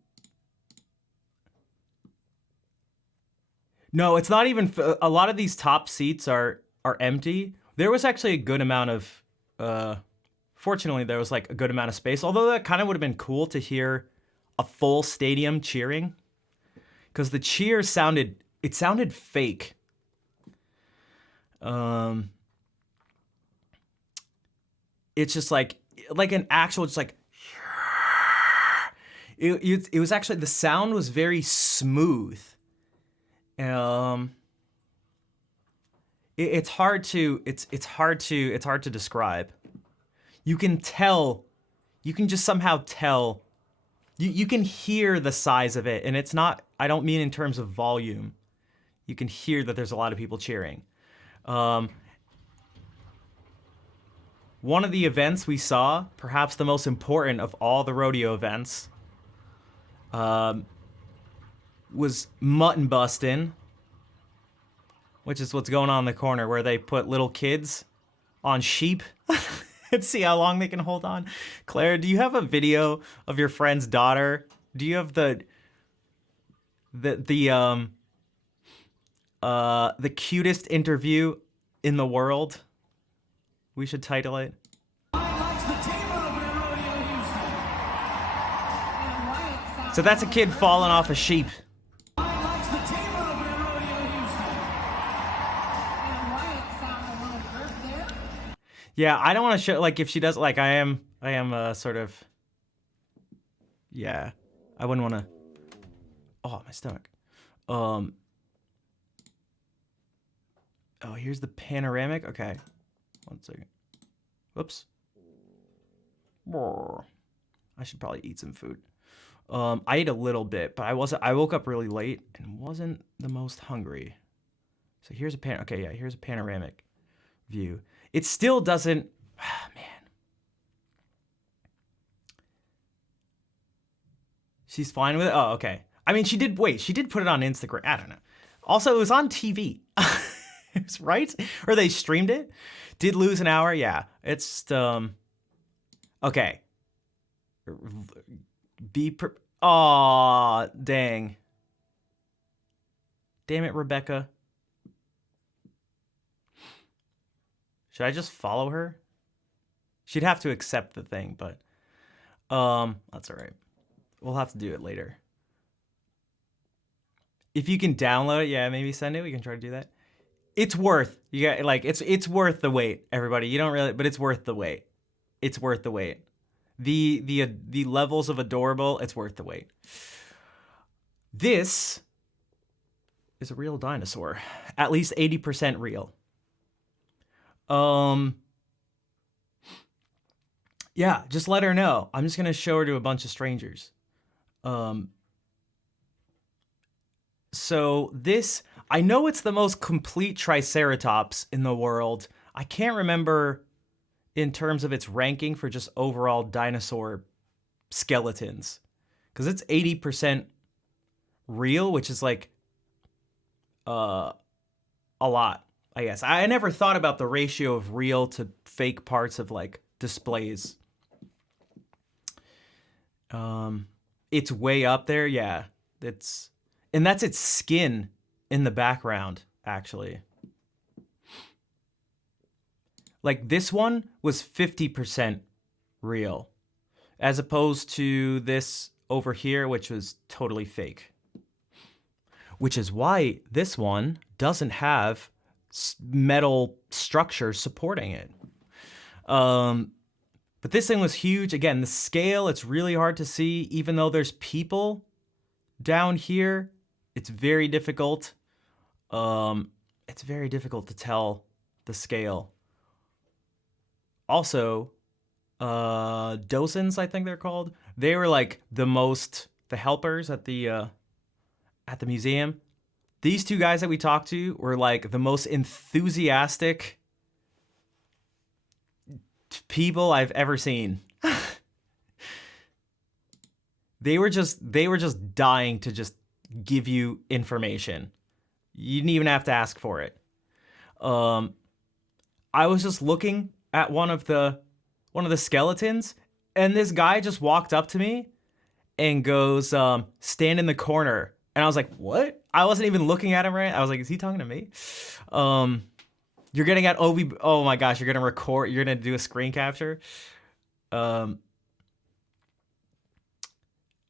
No, it's not even. A lot of these top seats are empty. There was actually a good amount of. Fortunately, there was like a good amount of space. Although that kind of would have been cool to hear a full stadium cheering, because the cheers sounded. It sounded fake. It's just like an actual, just like. It was actually, the sound was very smooth. It's hard to describe. You can tell, you can just somehow tell, you can hear the size of it, and it's not, I don't mean in terms of volume. You can hear that there's a lot of people cheering. One of the events we saw, perhaps the most important of all the rodeo events, was mutton busting, which is what's going on in the corner, where they put little kids on sheep and see how long they can hold on. Claire, do you have a video of your friend's daughter? Do you have the cutest interview in the world? We should title it. So that's a kid falling off a sheep. Yeah, I don't want to show, like, if she does, like, I am sort of, yeah, I wouldn't want to, oh, my stomach. Oh, here's the panoramic. Okay, 1 second. Whoops. I should probably eat some food. I ate a little bit, but I woke up really late and wasn't the most hungry. So here's a here's a panoramic view. It still doesn't, man. She's fine with it? Oh, okay. I mean, she did put it on Instagram. I don't know. Also, it was on TV. Right? Or they streamed it? Did lose an hour? Yeah. It's, okay. Aw, dang. Damn it, Rebecca. Should I just follow her? She'd have to accept the thing, but that's all right. We'll have to do it later. If you can download it, yeah, maybe send it. We can try to do that. It's worth, it's worth the wait, everybody. You don't really, but it's worth the wait. It's worth the wait. The levels of adorable, it's worth the wait. This is a real dinosaur. At least 80% real. Yeah, just let her know. I'm just gonna show her to a bunch of strangers. So this, I know it's the most complete Triceratops in the world. I can't remember in terms of its ranking for just overall dinosaur skeletons, because it's 80% real, which is like a lot, I guess. I never thought about the ratio of real to fake parts of like displays. It's way up there, yeah. And that's its skin in the background, actually. Like this one was 50% real, as opposed to this over here, which was totally fake. Which is why this one doesn't have metal structure supporting it. But this thing was huge. Again, the scale, it's really hard to see. Even though there's people down here, it's very difficult. It's very difficult to tell the scale. Also, docents, I think they're called. They were like the helpers at the museum. These two guys that we talked to were like the most enthusiastic people I've ever seen. They were just dying to just give you information. You didn't even have to ask for it. I was just looking at one of the skeletons, and this guy just walked up to me and goes, stand in the corner. And I was like, what? I wasn't even looking at him right. I was like, is he talking to me? You're getting at Obi. Oh my gosh, you're gonna record. You're gonna do a screen capture. And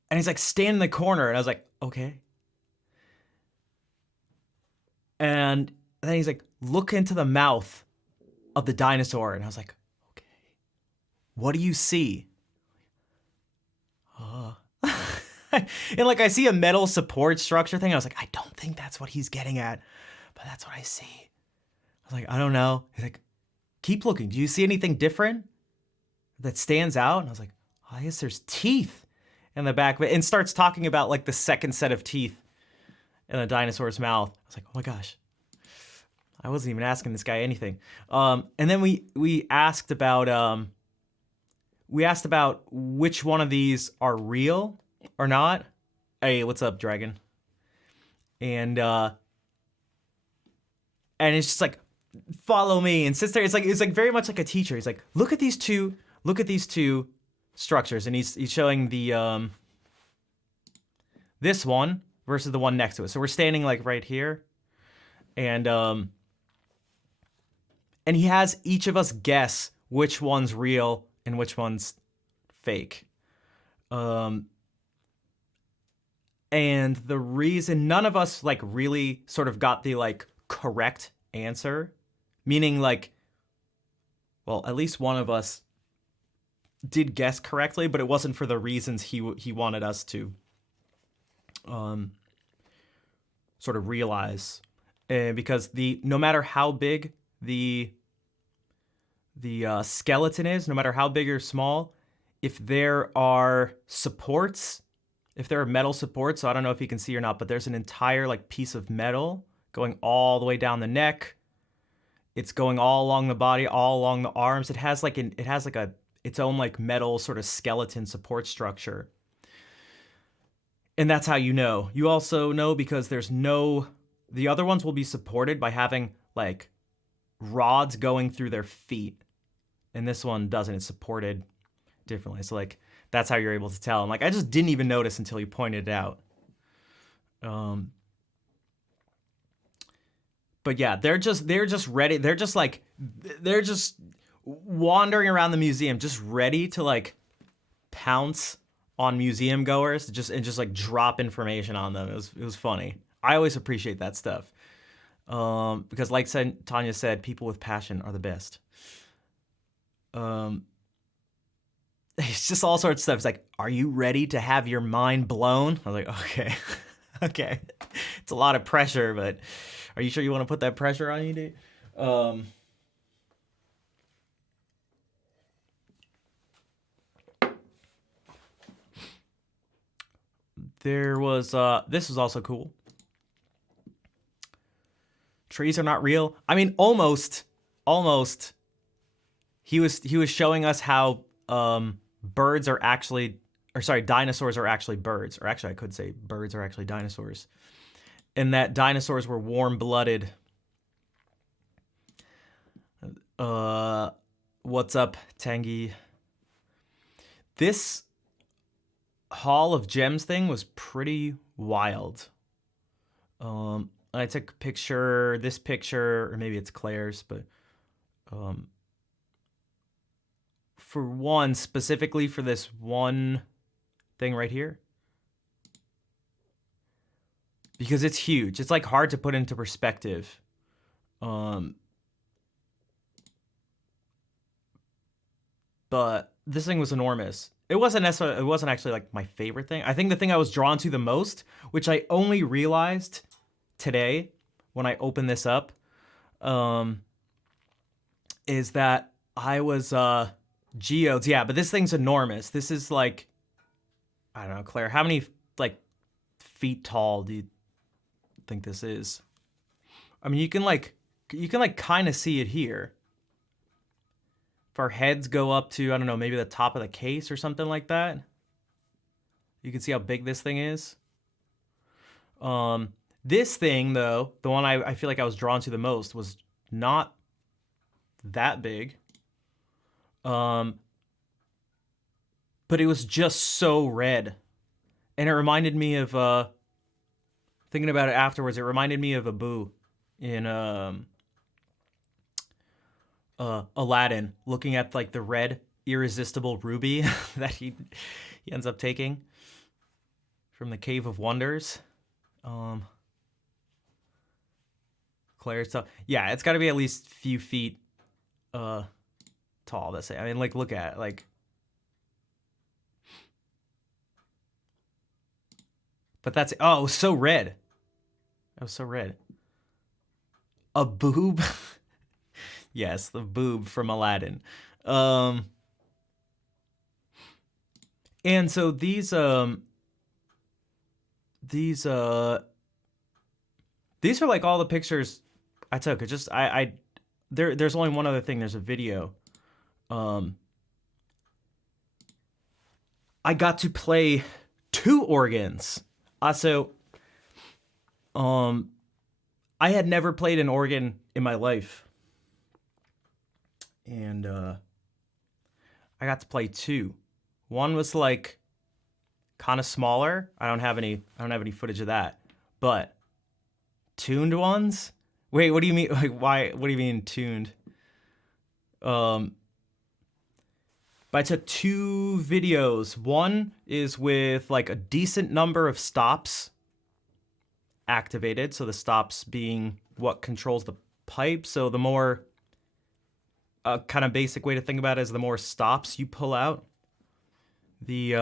he's like, stand in the corner, and I was like, okay. And then he's like, look into the mouth of the dinosaur, and I was like, okay. What do you see? And like I see a metal support structure thing. I was like, I don't think that's what he's getting at, but that's what I see. I was like, I don't know. He's like, keep looking. Do you see anything different that stands out? And I was like, oh, I guess there's teeth in the back of it, and starts talking about like the second set of teeth in a dinosaur's mouth. I was like, oh my gosh. I wasn't even asking this guy anything. And then we asked about which one of these are real or not. Hey, what's up, Dragon? And it's just like, follow me, and sits there. It's like very much like a teacher. He's like, look at these two structures, and he's showing the this one versus the one next to it. So we're standing like right here, and he has each of us guess which one's real and which one's fake. And the reason none of us like really sort of got the like correct answer, meaning like, well, at least one of us did guess correctly, but it wasn't for the reasons he wanted us to sort of realize, because no matter how big the skeleton is, no matter how big or small, if there are supports, if there are metal supports, so I don't know if you can see or not, but there's an entire like piece of metal going all the way down the neck. It's going all along the body, all along the arms. It has its own like metal sort of skeleton support structure. And that's how you know. You also know because the other ones will be supported by having like rods going through their feet. And this one doesn't. It's supported differently. So like that's how you're able to tell. And like I just didn't even notice until you pointed it out. But yeah, they're just ready. They're just wandering around the museum, just ready to like pounce on museum goers, and just like drop information on them. It was funny. I always appreciate that stuff. Because like Tanya said, people with passion are the best. It's just all sorts of stuff. It's like, are you ready to have your mind blown? I was like, okay. Okay. It's a lot of pressure, but are you sure you want to put that pressure on you, dude? There was this was also cool. Trees are not real. I mean, almost. He was showing us how dinosaurs are actually birds. Or actually, I could say birds are actually dinosaurs. And that dinosaurs were warm-blooded. What's up, Tangy? This Hall of Gems thing was pretty wild. I took this picture, or maybe it's Claire's, but for one, specifically for this one thing right here, because it's huge. It's like hard to put into perspective. But this thing was enormous. It wasn't actually like my favorite thing. I think the thing I was drawn to the most, which I only realized today when I opened this up, is that I was geodes. Yeah, but this thing's enormous. This is like, I don't know, Claire, how many like feet tall do you think this is? I mean, you can kind of see it here. If our heads go up to, I don't know, maybe the top of the case or something like that, you can see how big this thing is. This thing, though, the one I feel like I was drawn to the most, was not that big. But it was just so red. And it reminded me of Thinking about it afterwards, it reminded me of Abu in Aladdin, looking at like the red irresistible ruby that he ends up taking from the Cave of Wonders. Claire's stuff. Yeah, it's got to be at least a few feet tall. This, I mean, like, look at it, like. But that's, oh, so red. Oh, so red. A boob. Yes, the boob from Aladdin. And so these are like all the pictures I took. It just, there's only one other thing. There's a video. I got to play 2 organs. So, I had never played an organ in my life, and I got to play 2. One was like kind of smaller. I don't have any footage of that, but tuned ones. Wait, what do you mean? Like, why? What do you mean tuned? But I took 2 videos. One is with like a decent number of stops activated. So the stops being what controls the pipe. So the more kind of basic way to think about it is the more stops you pull out, the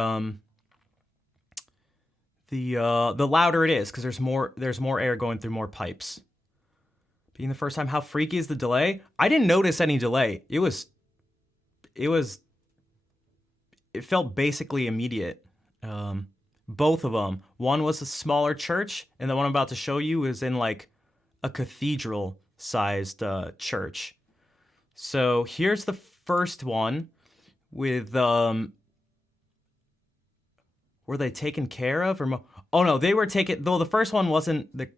louder it is, because there's more air going through more pipes. Being the first time, how freaky is the delay? I didn't notice any delay. It felt basically immediate. Both of them. One was a smaller church, and the one I'm about to show you is in like a cathedral-sized church. So here's the first one with were they taken care of or oh no, they were taken, though the first one wasn't the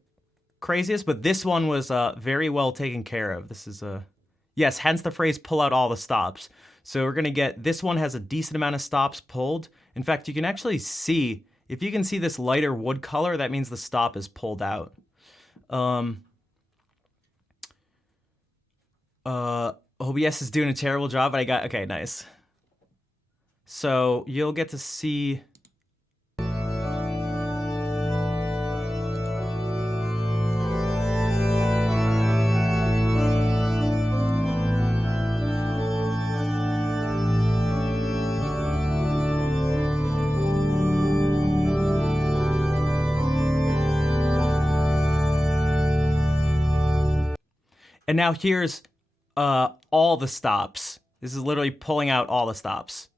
craziest, but this one was very well taken care of. This is yes, hence the phrase pull out all the stops. So we're gonna get, this one has a decent amount of stops pulled. In fact, you can actually see, if you can see this lighter wood color, that means the stop is pulled out. OBS is doing a terrible job, but okay, nice. So you'll get to see. And now here's all the stops. This is literally pulling out all the stops.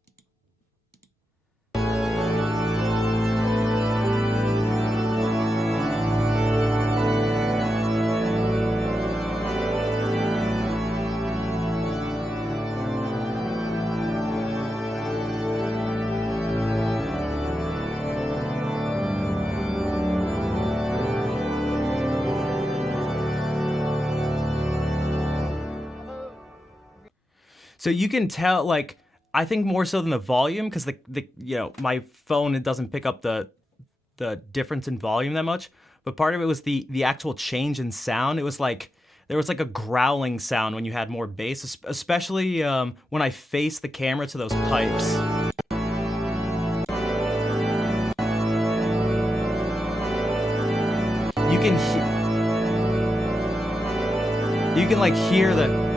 So you can tell, like, I think more so than the volume, because the you know, my phone, it doesn't pick up the difference in volume that much. But part of it was the actual change in sound. It was like there was like a growling sound when you had more bass, especially when I faced the camera to those pipes. You can like hear the.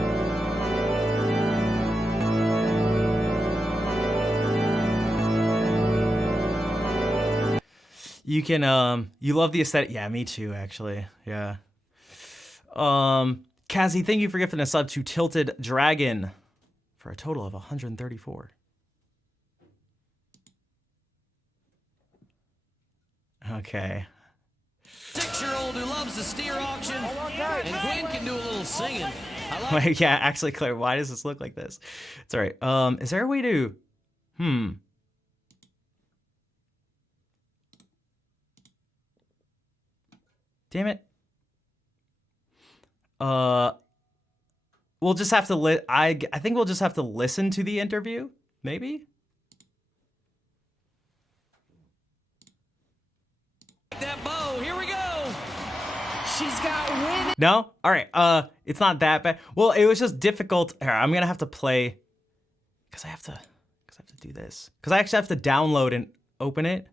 You can, you love the aesthetic. Yeah, me too, actually. Yeah. Kazzy, thank you for gifting a sub to Tilted Dragon for a total of 134. Okay. 6-year-old who loves the steer auction, and Gwen can do a little singing. Wait, yeah, actually, Claire, why does this look like this? It's all right. Is there a way to, Damn it. We'll just have to I think we'll just have to listen to the interview, maybe? That bow, here we go. She's got women. No? All right. It's not that bad. Well, it was just difficult. Here, I'm gonna have to play because I have to do this. Because I actually have to download and open it.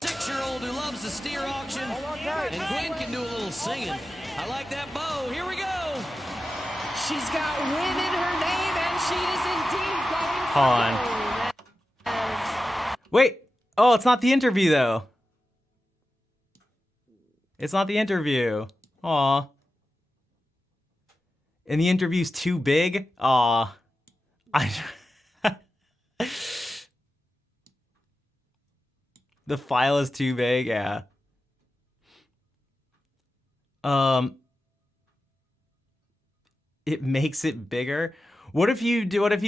6-year-old who loves the steer auction. And Gwen can do a little singing. I like that bow. Here we go. She's got win in her name, and she is indeed going for Hold on. gold. Wait. Oh, it's not the interview though. It's not the interview. Aw. And the interview's too big? Aw. The file is too big, yeah. It makes it bigger. What if you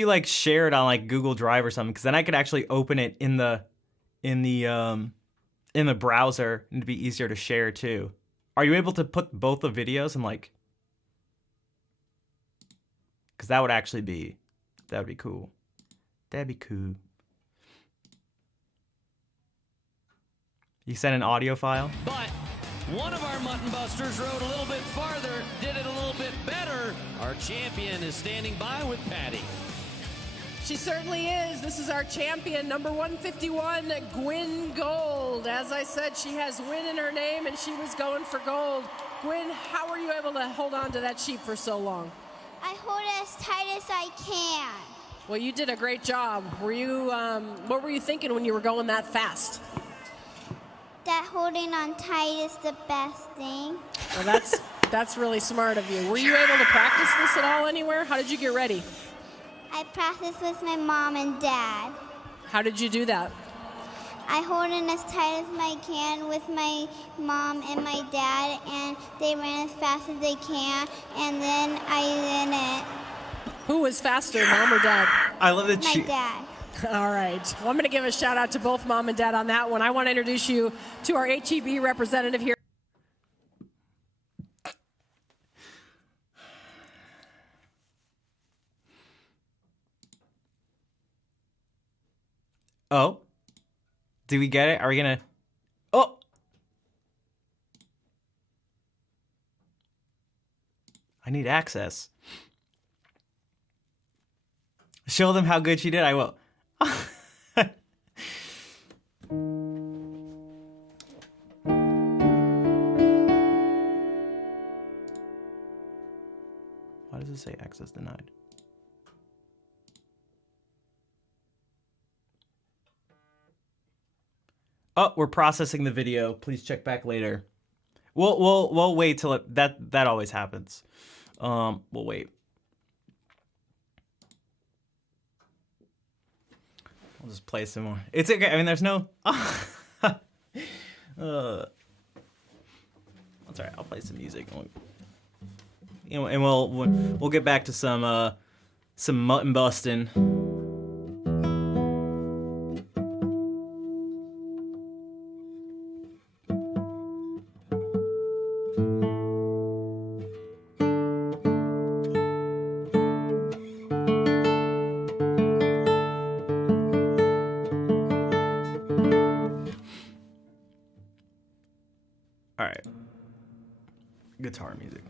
like share it on like Google Drive or something? Because then I could actually open it in the browser and it'd be easier to share too. Are you able to put both the videos in like? Because that would be cool. That'd be cool. You sent an audio file? But one of our Mutton Busters rode a little bit farther, did it a little bit better. Our champion is standing by with Patty. She certainly is. This is our champion, number 151, Gwen Gold. As I said, she has win in her name, and she was going for gold. Gwen, how were you able to hold on to that sheep for so long? I hold it as tight as I can. Well, you did a great job. Were you? What were you thinking when you were going that fast? That holding on tight is the best thing. Well, that's really smart of you. Were you able to practice this at all anywhere? How did you get ready? I practice with my mom and dad. How did you do that? I hold it as tight as I can with my mom and my dad, and they ran as fast as they can, and then I did it. Who was faster, mom or dad? I love that My she. dad. All right. Well, I'm going to give a shout out to both mom and dad on that one. I want to introduce you to our HEB representative here. Oh. Do we get it? Are we gonna? Oh. I need access. Show them how good she did. I will. Why does it say access denied? Oh, we're processing the video. Please check back later. We'll wait till that always happens. We'll wait. I'll just play some more. It's okay. I mean, there's no. That's all right. I'll play some music. And we'll get back to some mutton busting. All right. Guitar music.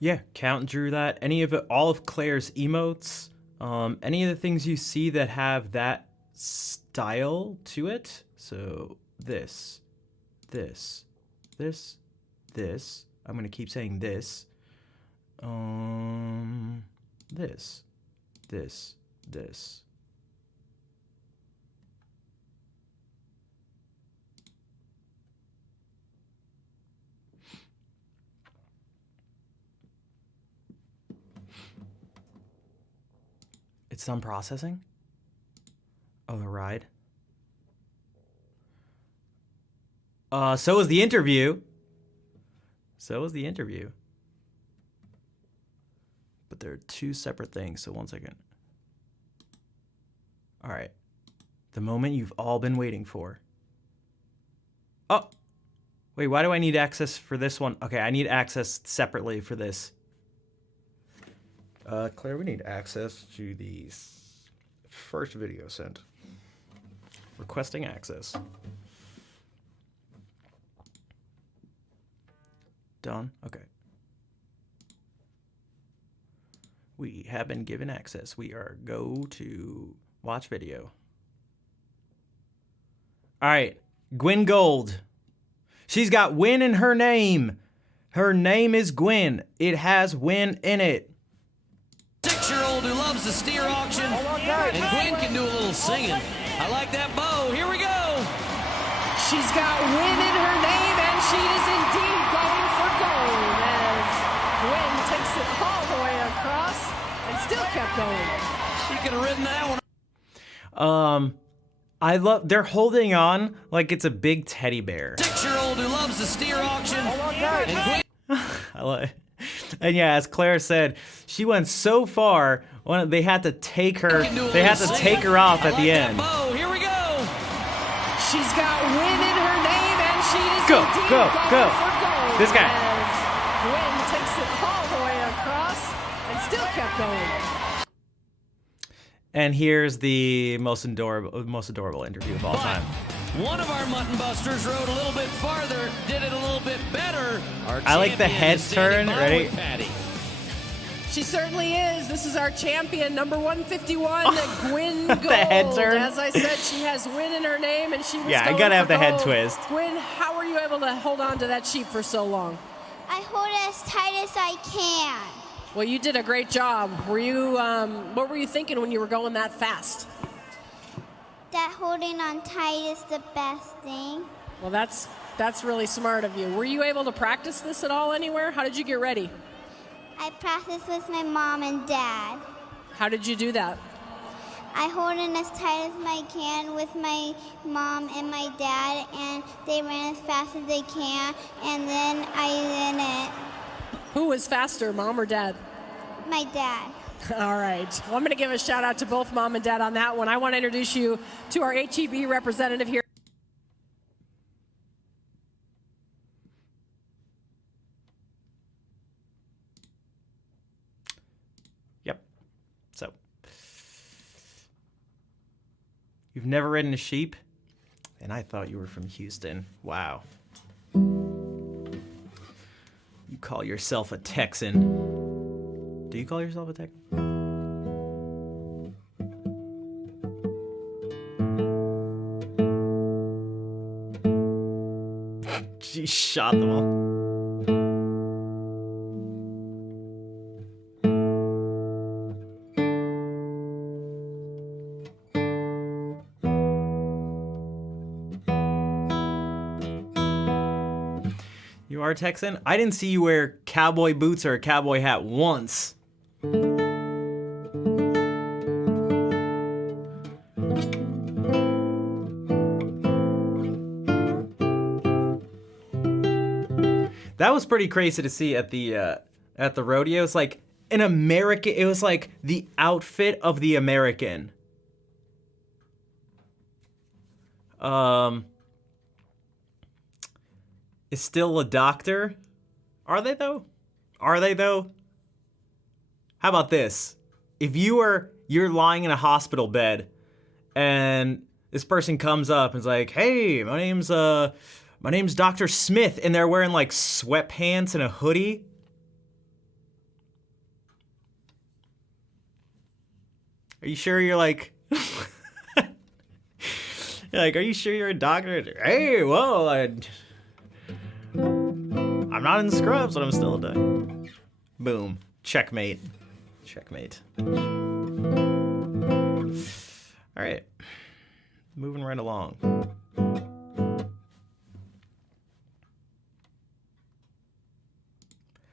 Yeah, count drew that. Any of it, all of Claire's emotes, any of the things you see that have that style to it. So this. I'm gonna keep saying this. This. It's done processing? Oh, the ride? So was the interview. But they're two separate things, so 1 second. All right. The moment you've all been waiting for. Oh! Wait, why do I need access for this one? Okay, I need access separately for this. Claire, we need access to the first video sent. Requesting access. Done. Okay. We have been given access. We are go to watch video. All right. Gwen Gold. She's got Win in her name. Her name is Gwen. It has Win in it. 6-year-old who loves the steer auction. And Gwen can do a little singing. I like that bow. Here we go. She's got Win in her name, and she is indeed going for gold as Gwen takes it all the way across and still kept going. She could have ridden that one. I love, they're holding on like it's a big teddy bear. 6-year-old who loves the steer auction. And Gwen I like, and yeah, as Claire said, she went so far when they had to take her. They had to take her off at the end. bow. Here we go. She's got Win in her name, and she is Go, indeed go, going go. for gold. This guy. As Gwen takes it all the way across and still kept going. And here's the most adorable interview of all time. One of our Mutton Busters rode a little bit farther, did it a little bit better. Our I like the champion head is standing turn, by ready? with Patty. She certainly is. This is our champion, number 151, Gwen Gold. The head turn. As I said, she has Win in her name, and she was Yeah, I going gotta have for the head gold. twist. Gwen, how were you able to hold on to that sheep for so long? I hold it as tight as I can. Well, you did a great job. Were you? What were you thinking when you were going that fast? That holding on tight is the best thing. Well, that's really smart of you. Were you able to practice this at all anywhere? How did you get ready? I practice with my mom and dad. How did you do that? I hold it as tight as I can with my mom and my dad, and they ran as fast as they can, and then I ran it. Who was faster, mom or dad? My dad. All right. Well, I'm going to give a shout out to both mom and dad on that one. I want to introduce you to our HEB representative here. Yep. So, you've never ridden a sheep? And I thought you were from Houston. Wow. You call yourself a Texan. Do you call yourself a Texan? She shot them all. You are a Texan? I didn't see you wear cowboy boots or a cowboy hat once. That was pretty crazy to see at the rodeo. It's like an American. It was like the outfit of the American. Is still a doctor? Are they though? Are they though? How about this? If you're lying in a hospital bed and this person comes up and is like, "Hey, my name's Dr. Smith," and they're wearing like sweatpants and a hoodie. Are you sure you're like... You're like, are you sure you're a doctor? Hey, well, I'm not in scrubs, but I'm still a doctor. Boom. Checkmate. Checkmate. All right. Moving right along.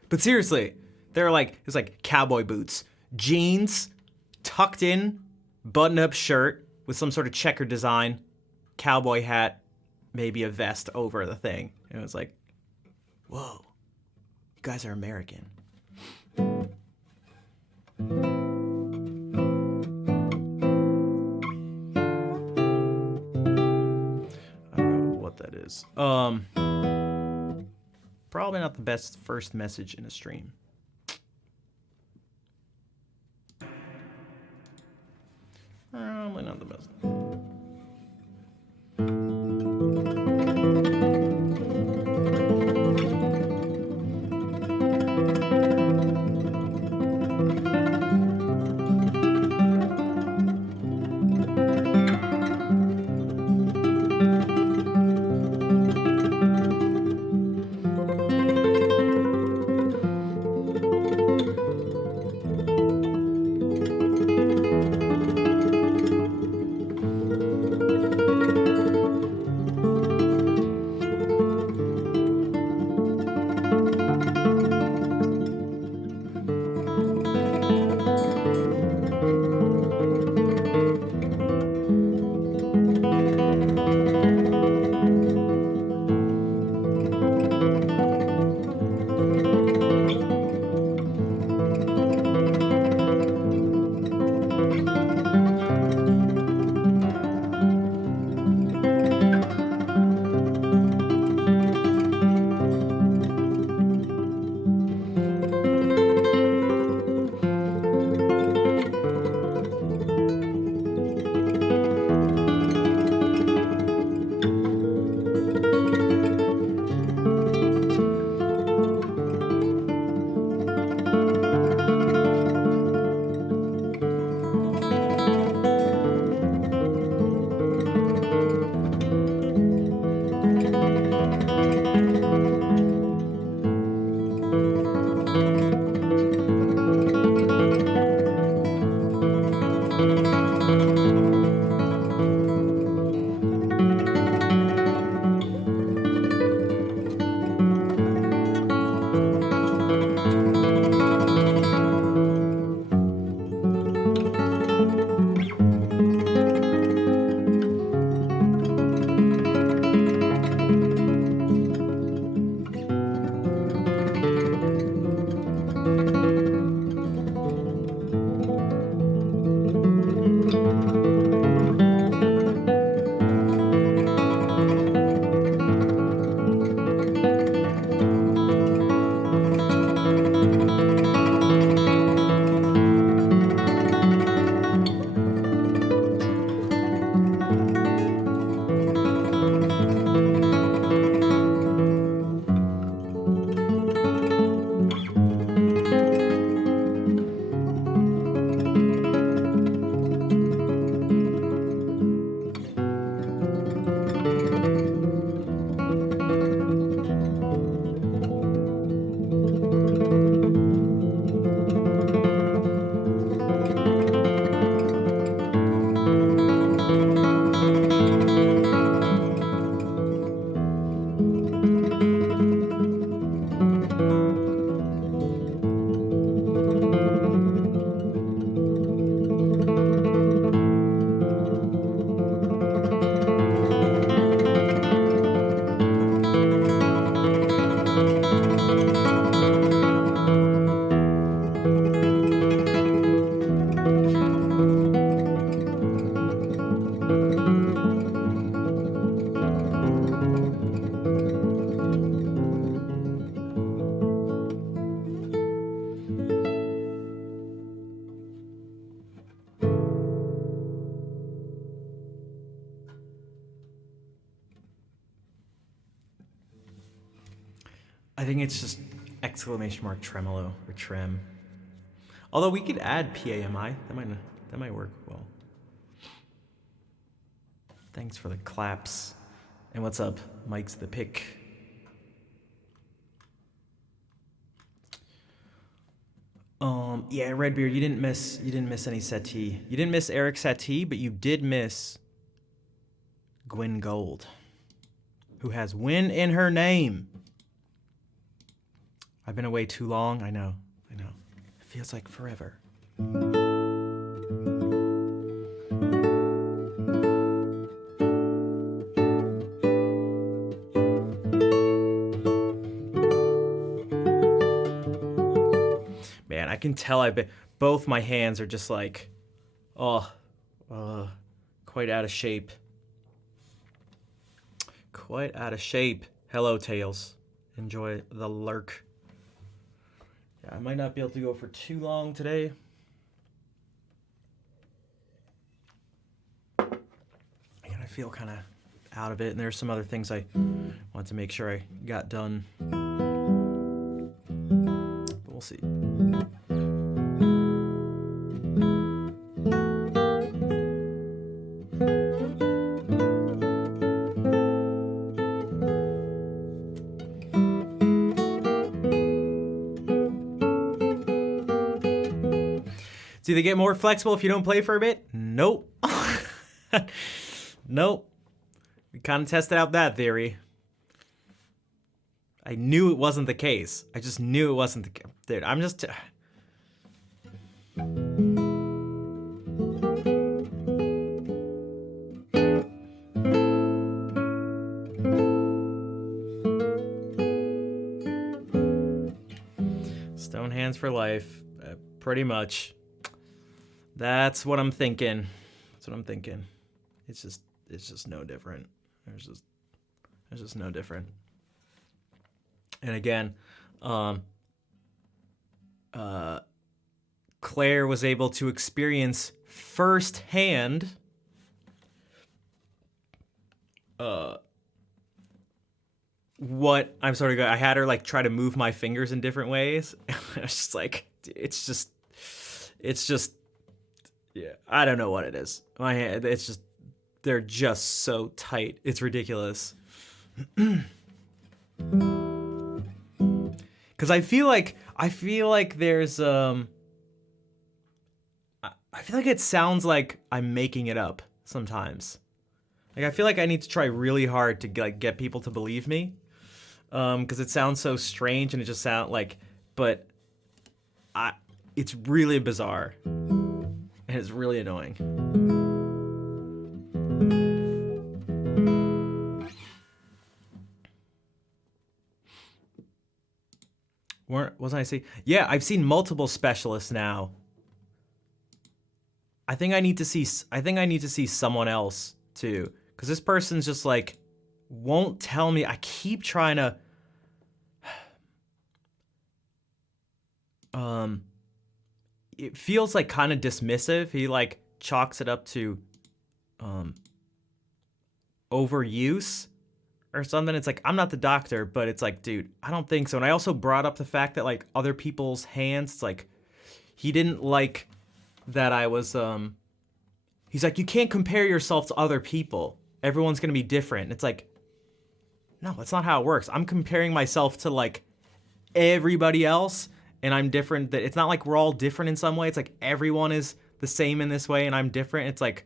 But seriously, they're like, it's like cowboy boots, jeans, tucked in, button-up shirt with some sort of checker design, cowboy hat, maybe a vest over the thing. And it was like, whoa, you guys are American. I don't know what that is. Probably not the best first message in a stream. Probably not the best. I think it's just exclamation mark tremolo or trem. Although we could add PAMI. That might not. That might work well. Thanks for the claps. And what's up? Mike's the pick. Yeah, Redbeard, you didn't miss any Settee. You didn't miss Eric Settee, but you did miss Gwyn Gold, who has win in her name. I've been away too long. I know. It feels like forever. Man, I can tell both my hands are just like, quite out of shape. Quite out of shape. Hello, Tails. Enjoy the lurk. Yeah, I might not be able to go for too long today. Again, I feel kind of out of it, and there's some other things I want to make sure I got done. But we'll see. Do they get more flexible if you don't play for a bit? Nope. Nope. We kind of tested out that theory. I knew it wasn't the case. I just knew it wasn't the case. Dude, I'm just... Stone hands for life. Pretty much. That's what I'm thinking. That's what I'm thinking. It's just no different. There's just no different. And again, Claire was able to experience firsthand what I'm sort of. I had her like try to move my fingers in different ways. I was just like, it's just. Yeah, I don't know what it is. My hand, it's just, they're just so tight. It's ridiculous. Because I feel like there's, I feel like it sounds like I'm making it up sometimes. Like, I feel like I need to try really hard to get people to believe me. Because it sounds so strange and it just sounds like, but it's really bizarre. And it's really annoying. Wasn't I saying? Yeah, I've seen multiple specialists now. I think I need to see someone else too, because this person's just like won't tell me. I keep trying to. It feels like kind of dismissive. He like chalks it up to overuse or something. It's like, I'm not the doctor, but it's like, dude, I don't think so. And I also brought up the fact that like other people's hands, it's like he didn't like that I was he's like, you can't compare yourself to other people. Everyone's gonna be different. And it's like, no, that's not how it works. I'm comparing myself to like everybody else. And I'm different. That it's not like we're all different in some way. It's like everyone is the same in this way, and I'm different. It's like,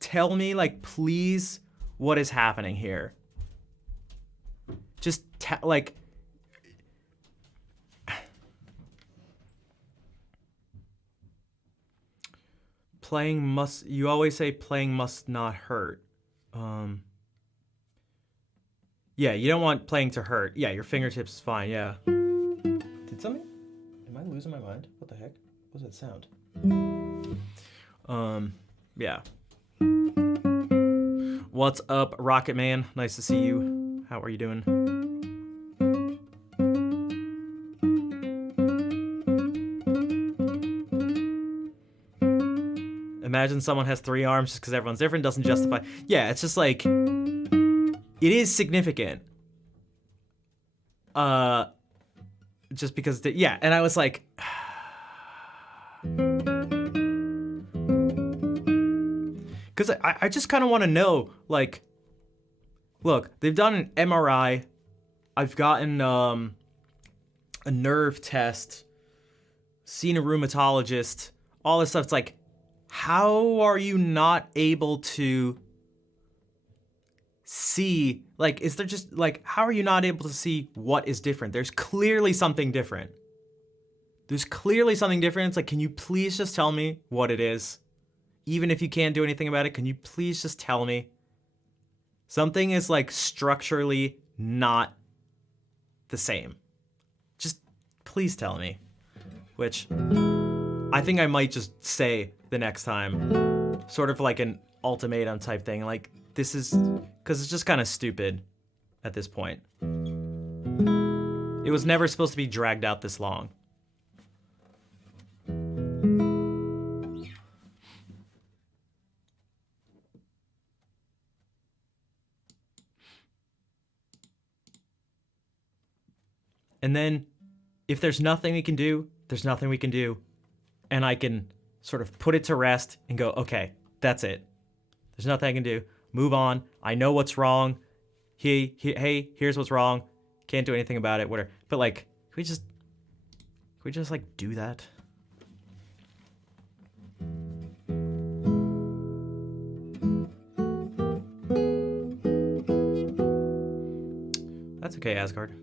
tell me, like, please, what is happening here? Just like, playing must. You always say playing must not hurt. Yeah, you don't want playing to hurt. Yeah, your fingertips is fine. Yeah. Did something? Am I losing my mind? What the heck? What was that sound? Yeah. What's up, Rocket Man? Nice to see you. How are you doing? Imagine someone has 3 arms just because everyone's different doesn't justify. Yeah, it's just like, it is significant. Just because, yeah, and I was like, Because I just kind of want to know, like, look, they've done an MRI. I've gotten a nerve test, seen a rheumatologist, all this stuff. It's like, how are you not able to see, like, is there just, like, how are you not able to see what is different? There's clearly something different. There's clearly something different. It's like, can you please just tell me what it is? Even if you can't do anything about it, can you please just tell me? Something is, like, structurally not the same. Just please tell me. Which I think I might just say the next time. Sort of like an ultimatum type thing. Like, this is, because it's just kind of stupid at this point. It was never supposed to be dragged out this long. And then, if there's nothing we can do, there's nothing we can do. And I can sort of put it to rest and go, okay, that's it. There's nothing I can do. Move on. I know what's wrong. Hey, here's what's wrong. Can't do anything about it, whatever. But, like, can we just like, do that? That's okay, Asgard.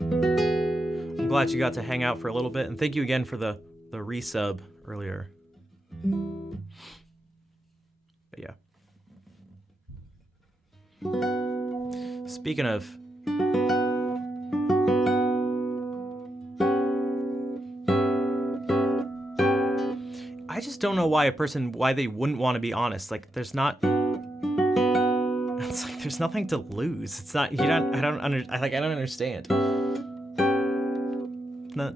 I'm glad you got to hang out for a little bit, and thank you again for the resub earlier. But yeah. Speaking of, I just don't know why they wouldn't want to be honest. Like, it's like there's nothing to lose. It's not, I don't understand.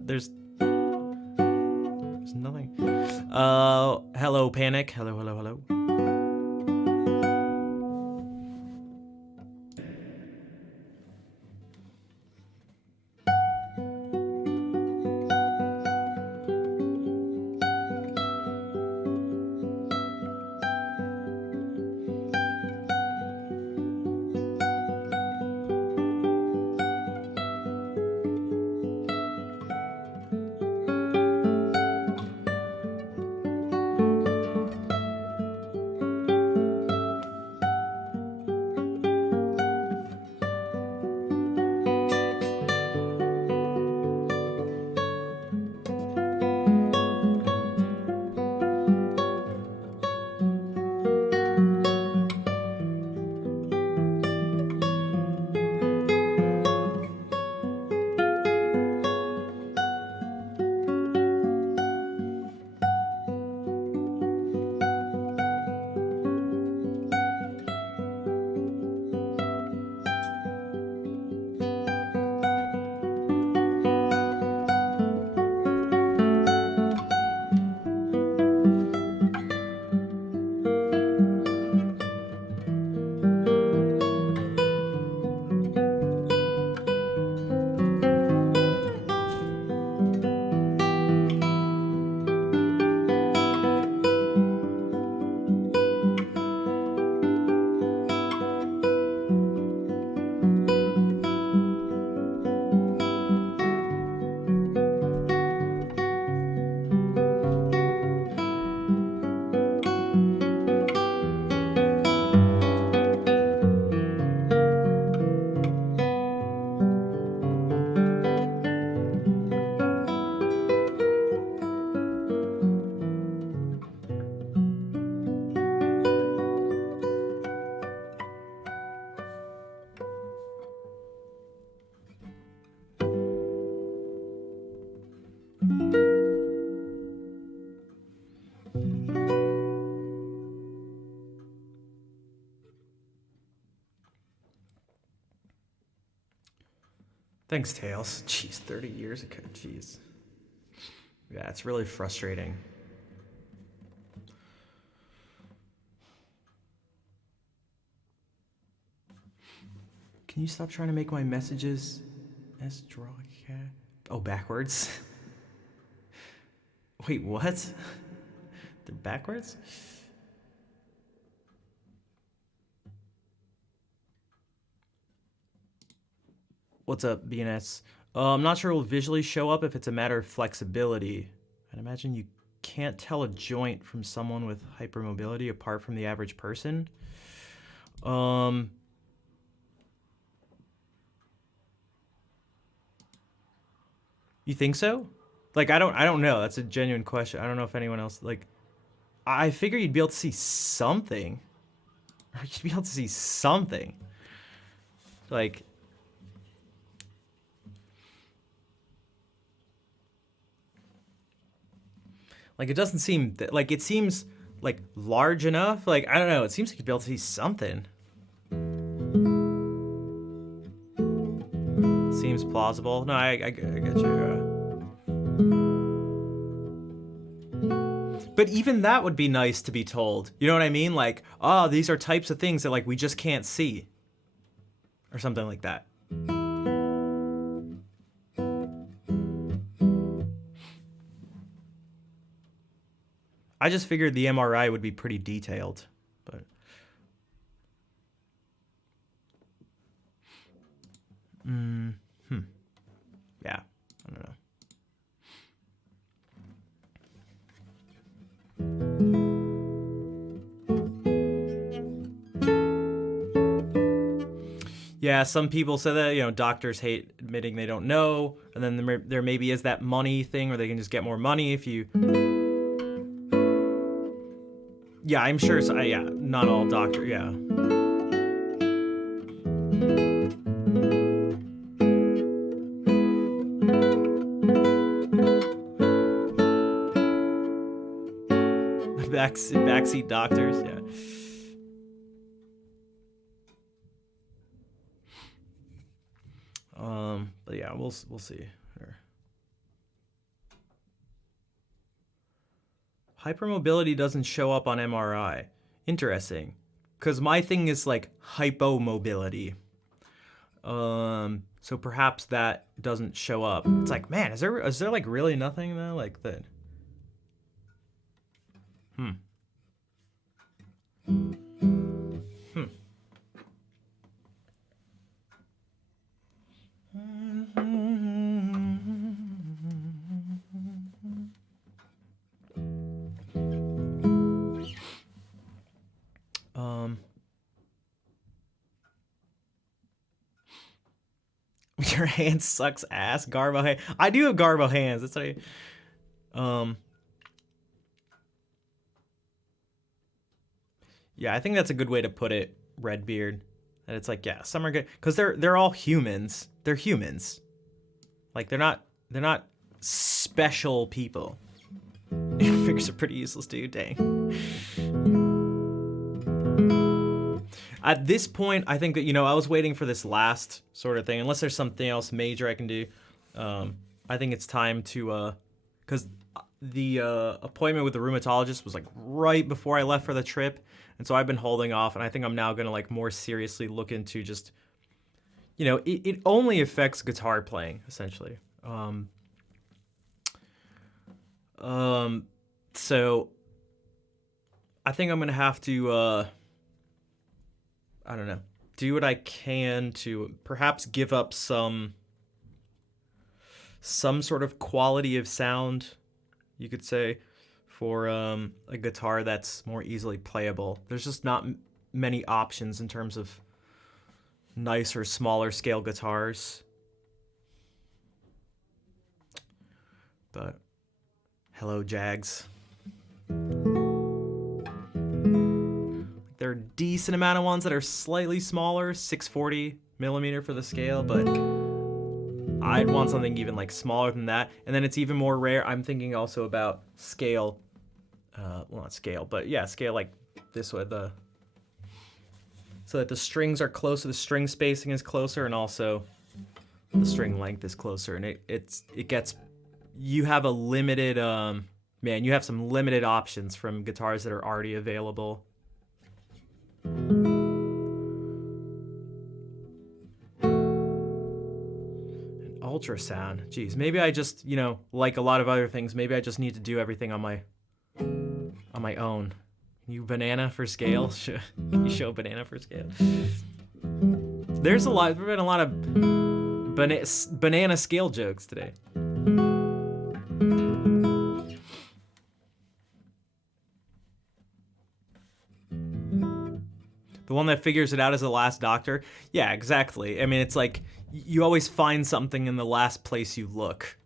There's nothing. Hello, Panic. Hello. Thanks, Tails. Jeez, 30 years ago. Jeez. Yeah, it's really frustrating. Can you stop trying to make my messages as draw cat? Oh, backwards? Wait, what? They're backwards? What's up, BNS? I'm not sure it will visually show up if it's a matter of flexibility. I'd imagine you can't tell a joint from someone with hypermobility apart from the average person. You think so? Like, I don't know. That's a genuine question. I don't know if anyone else, like, I figure you'd be able to see something. Or you'd be able to see something. Like, it doesn't seem like it seems like large enough. Like, I don't know. It seems like you'd be able to see something. Seems plausible. No, I get you. But even that would be nice to be told. You know what I mean? Like, oh, these are types of things that like we just can't see. Or something like that. I just figured the MRI would be pretty detailed, but yeah, I don't know. Yeah, some people say that, you know, doctors hate admitting they don't know, and then there maybe is that money thing where they can just get more money if you. Yeah, I'm sure. Yeah, not all doctors. Yeah. Backseat doctors. Yeah. But yeah, we'll see. Hypermobility doesn't show up on MRI. Interesting. Because my thing is like hypomobility. So perhaps that doesn't show up. It's like, man, is there like really nothing though like that? Your hand sucks ass, Garbo hand. I do have Garbo hands. That's what yeah, I think that's a good way to put it, Redbeard. That it's like, yeah, some are good because they're all humans. They're humans. Like they're not special people. Figures are pretty useless too. Dang. At this point, I think that, you know, I was waiting for this last sort of thing. Unless there's something else major I can do, I think it's time to, because the appointment with the rheumatologist was like right before I left for the trip, and so I've been holding off. And I think I'm now gonna like more seriously look into just, you know, it only affects guitar playing essentially. So I think I'm gonna have to. I don't know, do what I can to perhaps give up some sort of quality of sound, you could say, for a guitar that's more easily playable. There's just not many options in terms of nicer, smaller scale guitars. But hello, Jags. There are a decent amount of ones that are slightly smaller, 640 millimeter for the scale, but I'd want something even like smaller than that. And then it's even more rare. I'm thinking also about scale, well, not scale, but yeah, scale like this way, so that the strings are closer, the string spacing is closer, and also the string length is closer, and it gets, you have a limited, man, you have some limited options from guitars that are already available. An ultrasound. Jeez, maybe I just, you know, like a lot of other things, maybe I just need to do everything on my own. You banana for scale? You show banana for scale? There's been a lot of banana scale jokes today. The one that figures it out is the last doctor. Yeah, exactly. I mean, it's like you always find something in the last place you look.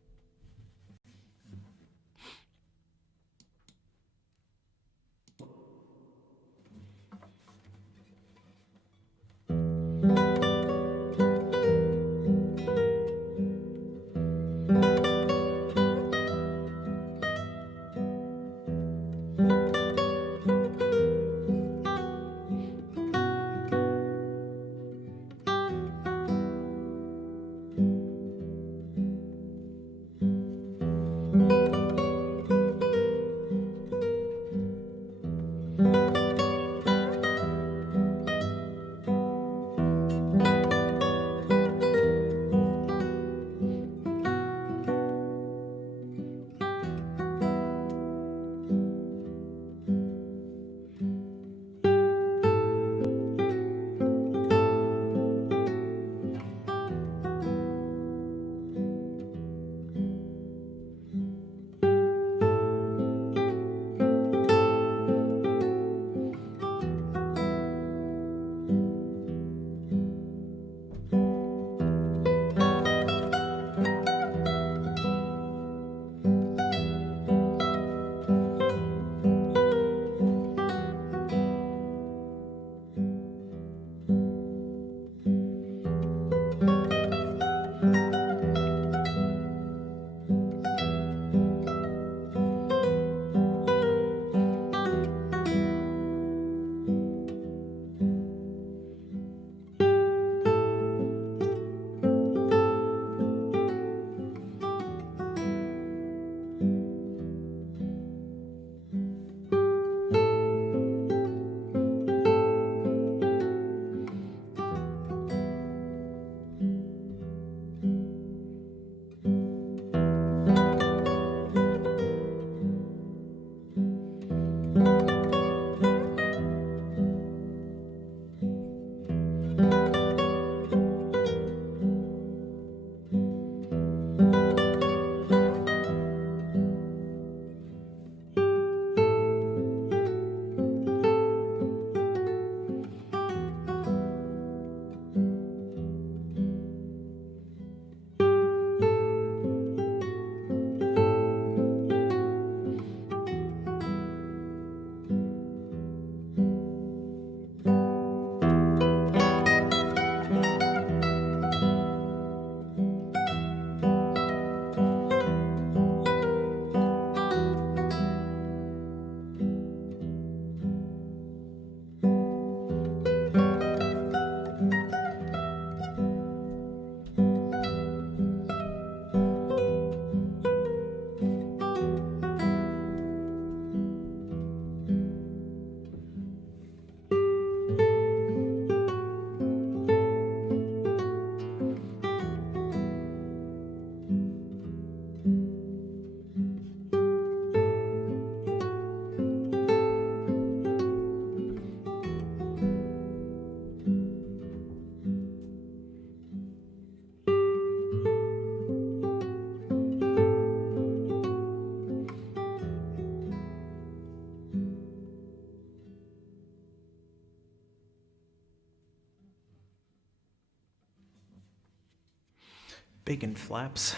Bacon Flaps.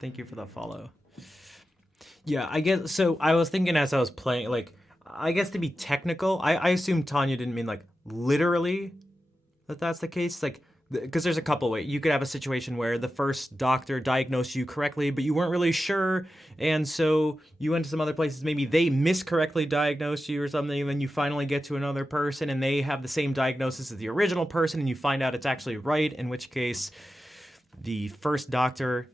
Thank you for the follow. Yeah, I guess, so I was thinking as I was playing, like, I guess to be technical, I assume Tanya didn't mean, like, literally that's the case. Like, because there's a couple ways. You could have a situation where the first doctor diagnosed you correctly, but you weren't really sure, and so you went to some other places. Maybe they miscorrectly diagnosed you or something, and then you finally get to another person, and they have the same diagnosis as the original person, and you find out it's actually right, in which case the first doctor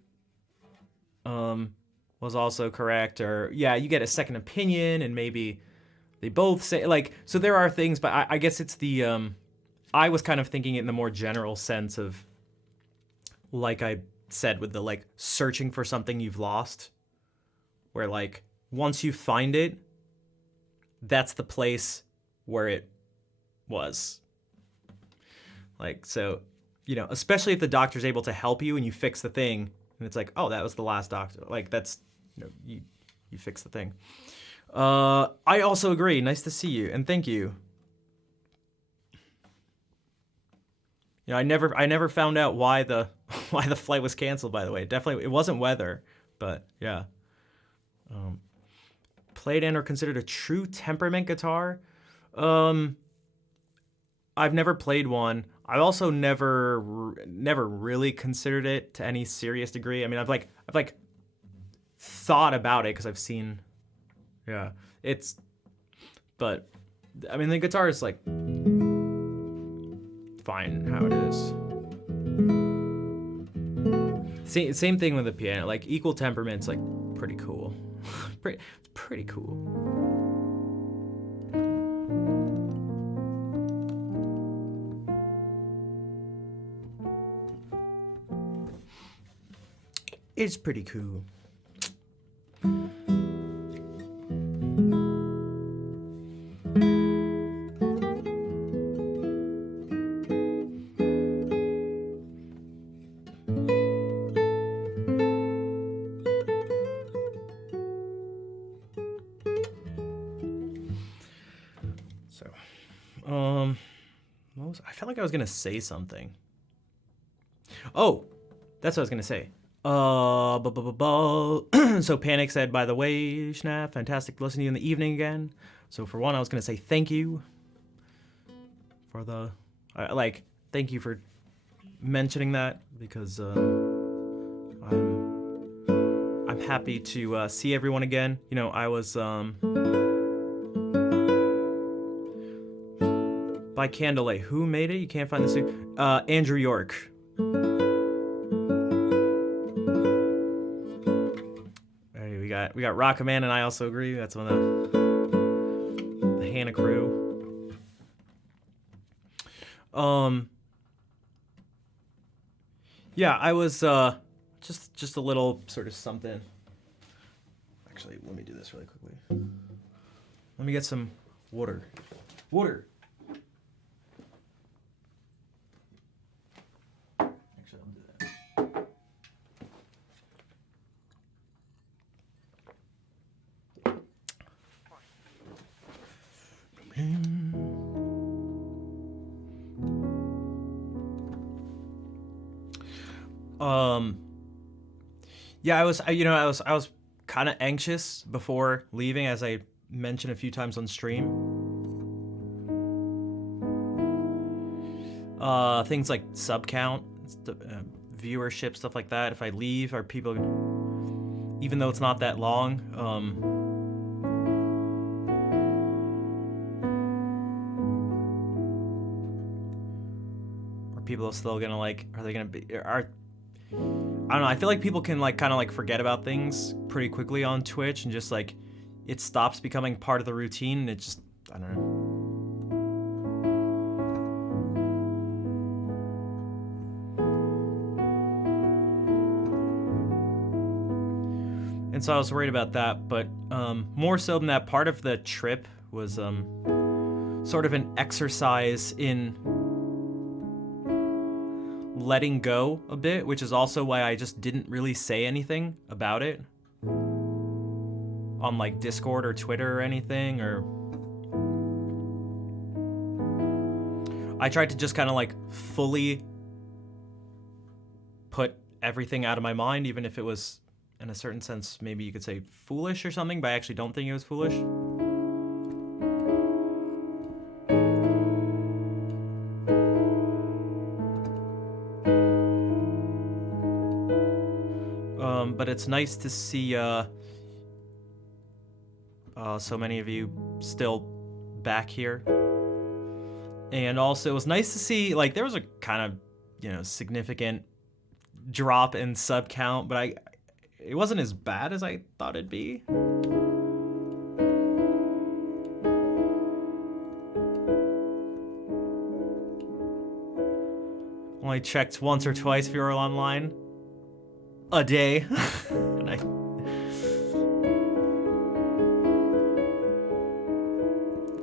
was also correct, or yeah, you get a second opinion, and maybe they both say, like, so there are things, but I guess it's the I was kind of thinking it in the more general sense of, like I said, with the, like, searching for something you've lost, where, like, once you find it, that's the place where it was. Like, so you know, especially if the doctor's able to help you and you fix the thing, and it's like, oh, that was the last doctor. Like, that's, you know, you fix the thing. I also agree. Nice to see you, and thank you. You know, I never found out why the flight was canceled. By the way, definitely it wasn't weather, but yeah. Played and or considered a true temperament guitar. I've never played one. I also never really considered it to any serious degree. I mean, I've thought about it because I've seen, yeah, but I mean, the guitar is like fine how it is. Same thing with the piano. Like equal temperament's like pretty cool. pretty cool. It's pretty cool. I felt like I was gonna say something. Oh, that's what I was gonna say. So Panic said, by the way, Schnapp, fantastic to listen to you in the evening again. So for one, I was gonna say thank you for the, thank you for mentioning that, because I'm happy to see everyone again. You know, I was by Candlelight. Who made it? You can't find the Andrew York. We got Rockaman, and I also agree. That's one of the Hannah crew. Yeah, I was just a little sort of something. Actually, let me do this really quickly. Let me get some water. Water. Actually, I'll do that. Yeah, I was kind of anxious before leaving, as I mentioned a few times on stream. Things like sub count, viewership, stuff like that. If I leave, are people, even though it's not that long, are people still gonna are they gonna be, I don't know, I feel like people can kind of forget about things pretty quickly on Twitch, and just it stops becoming part of the routine, and it just, I don't know. And so I was worried about that, but more so than that, part of the trip was sort of an exercise in letting go a bit, which is also why I just didn't really say anything about it on Discord or Twitter or anything, or I tried to just kind of fully put everything out of my mind, even if it was, in a certain sense, maybe you could say foolish or something, but I actually don't think it was foolish. But it's nice to see so many of you still back here. And also, it was nice to see, there was a kind of, significant drop in sub count, but it wasn't as bad as I thought it'd be. Only checked once or twice if you were online a day. And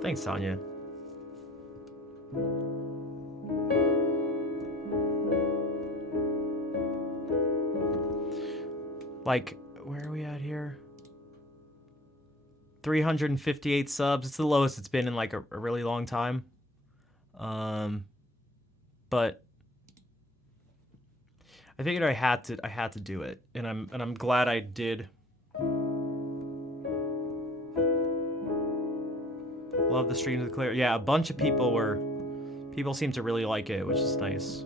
thanks, Tanya. like, where are we at here? 358 subs. It's the lowest it's been in like a really long time. But I figured I had to do it, and I'm glad I did. Love the stream to Claire. Yeah, a bunch of people seem to really like it, which is nice.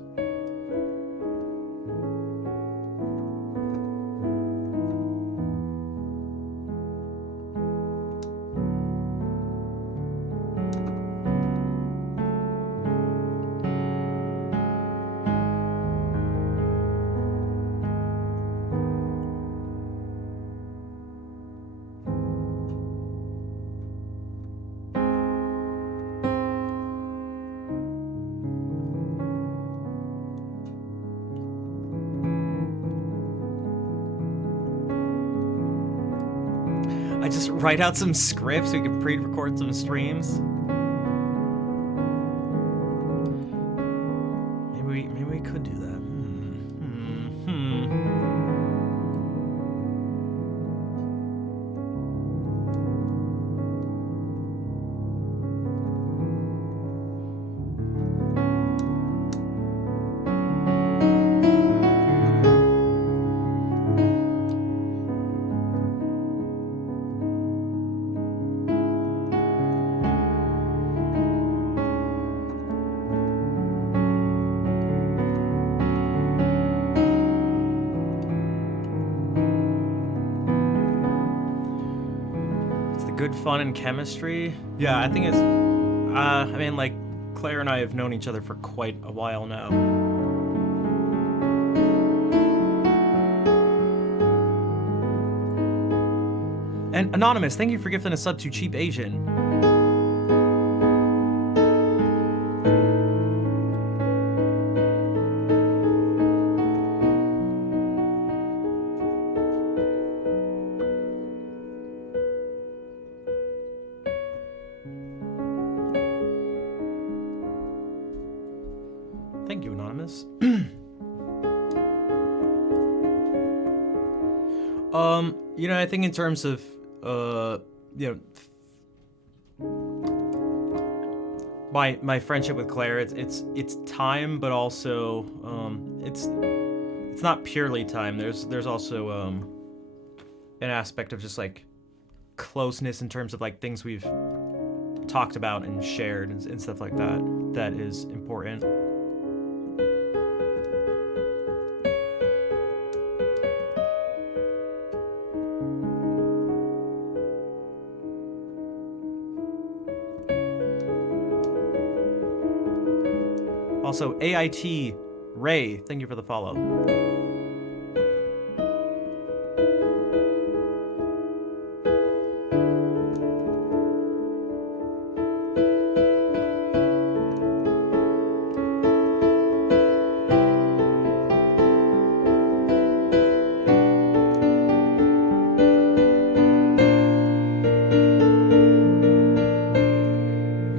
Write out some scripts so we can pre-record some streams. Maybe we could do that. Good fun and chemistry. Yeah, I think it's I mean, like, Claire and I have known each other for quite a while now. And Anonymous, thank you for gifting a sub to Cheap Asian. Thank you, Anonymous. You know, I think in terms of, you know, my friendship with Claire, it's time, but also, it's not purely time. There's also, an aspect of just like closeness in terms of like things we've talked about and shared and stuff like that. That is important. Also, AIT Ray, thank you for the follow.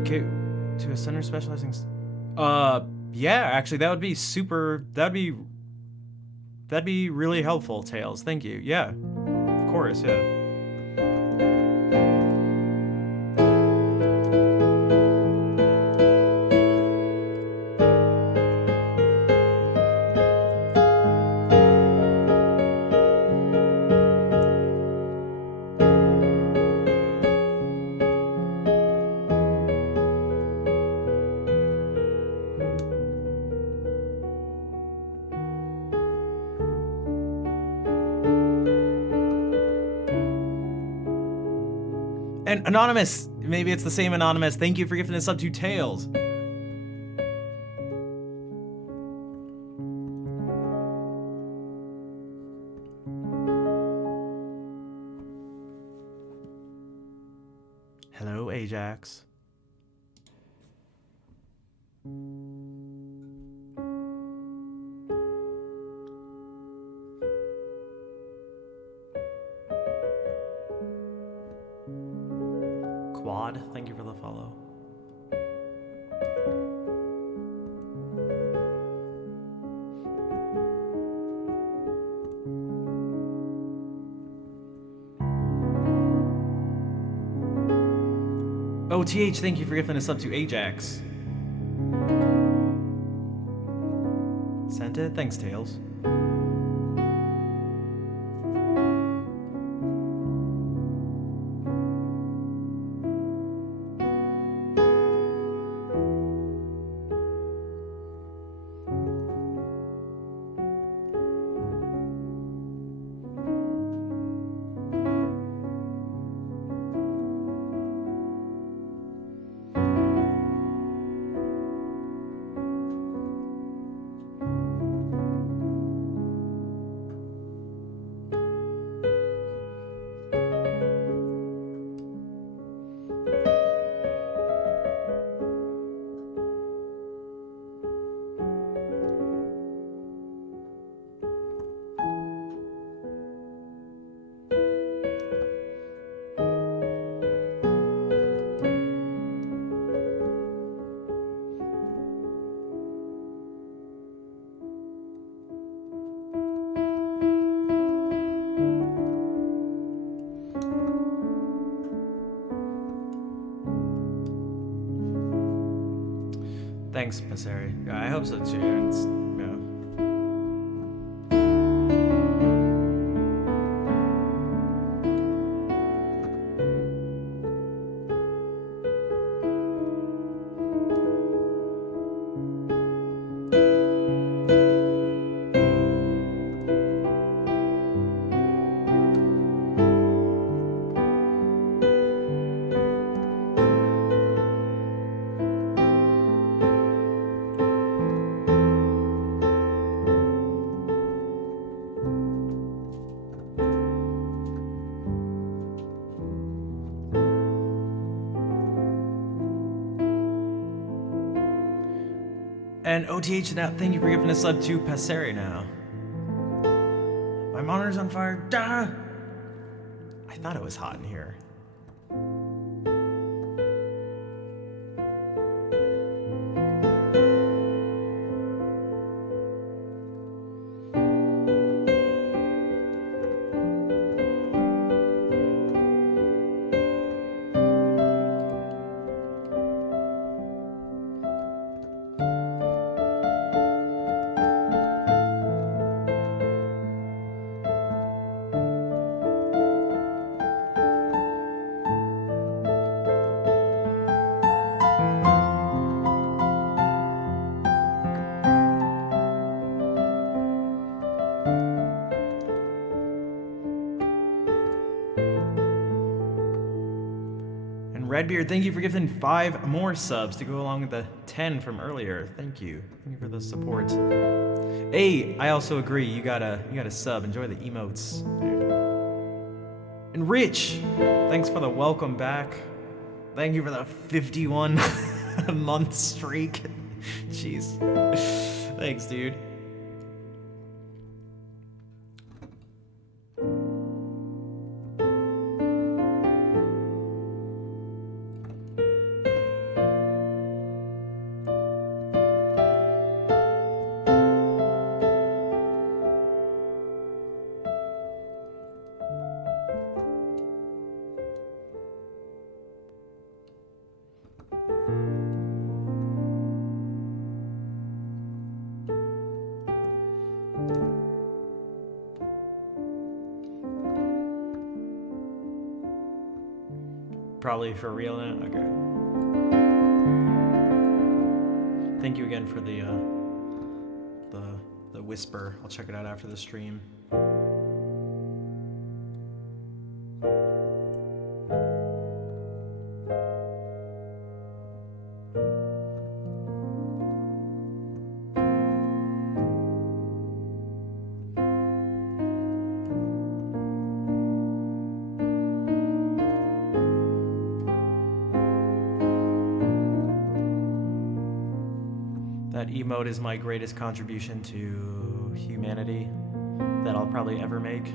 Okay, to a center specializing. Yeah, actually, that would be super. That'd be really helpful, Tails. Thank you. Yeah, of course. Yeah. And Anonymous, maybe it's the same Anonymous. Thank you for gifting us up to Tails. Hello, Ajax. Quad, thank you for the follow. OTH, thank you for gifting us up to Ajax. Sent it? Thanks, Tails. Thanks, Passeri. Yeah, I hope so too. Yeah. And OTH, now thank you for giving us up to Passeri now. My monitor's on fire. Duh! I thought it was hot in here. Redbeard, thank you for giving 5 more subs to go along with the 10 from earlier. Thank you. Thank you for the support. Hey, I also agree. You gotta sub. Enjoy the emotes, dude. And Rich, thanks for the welcome back. Thank you for the 51 month streak. Jeez. Thanks, dude. Probably for real now? Okay. Thank you again for the whisper. I'll check it out after the stream. That emote is my greatest contribution to humanity that I'll probably ever make.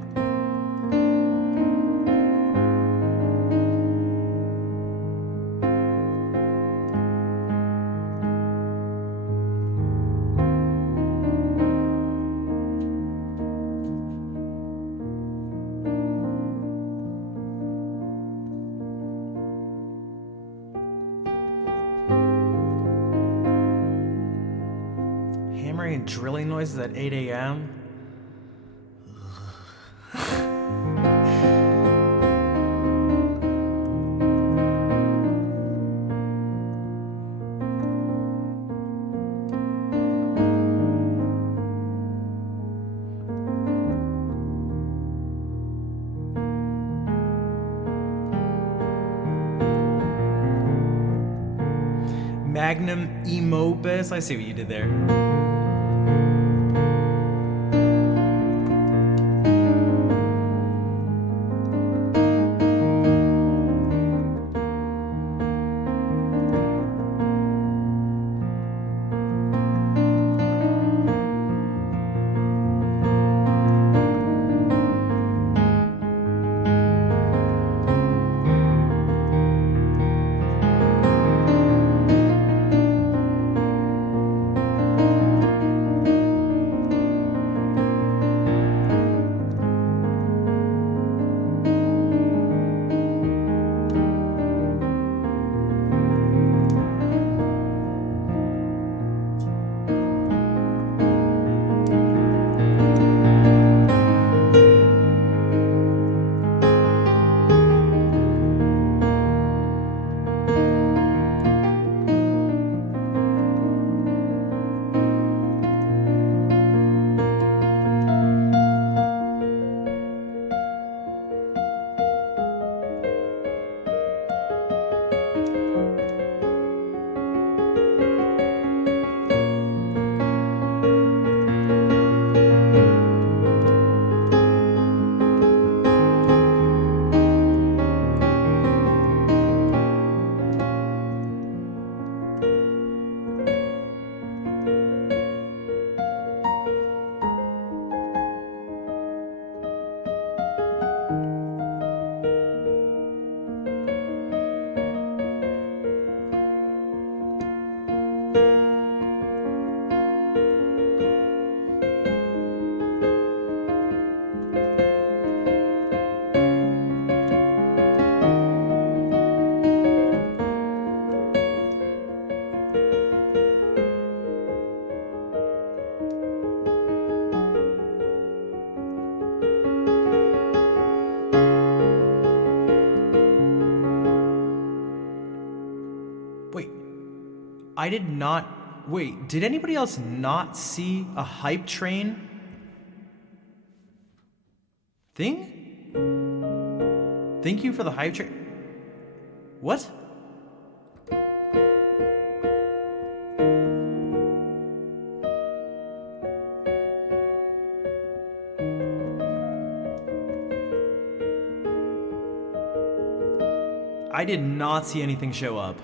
hammering and drilling noises at 8 a.m.? Magnum Emopus. I see what you did there. I did not... Wait, did anybody else not see a hype train thing? Thank you for the hype train... What? I did not see anything show up.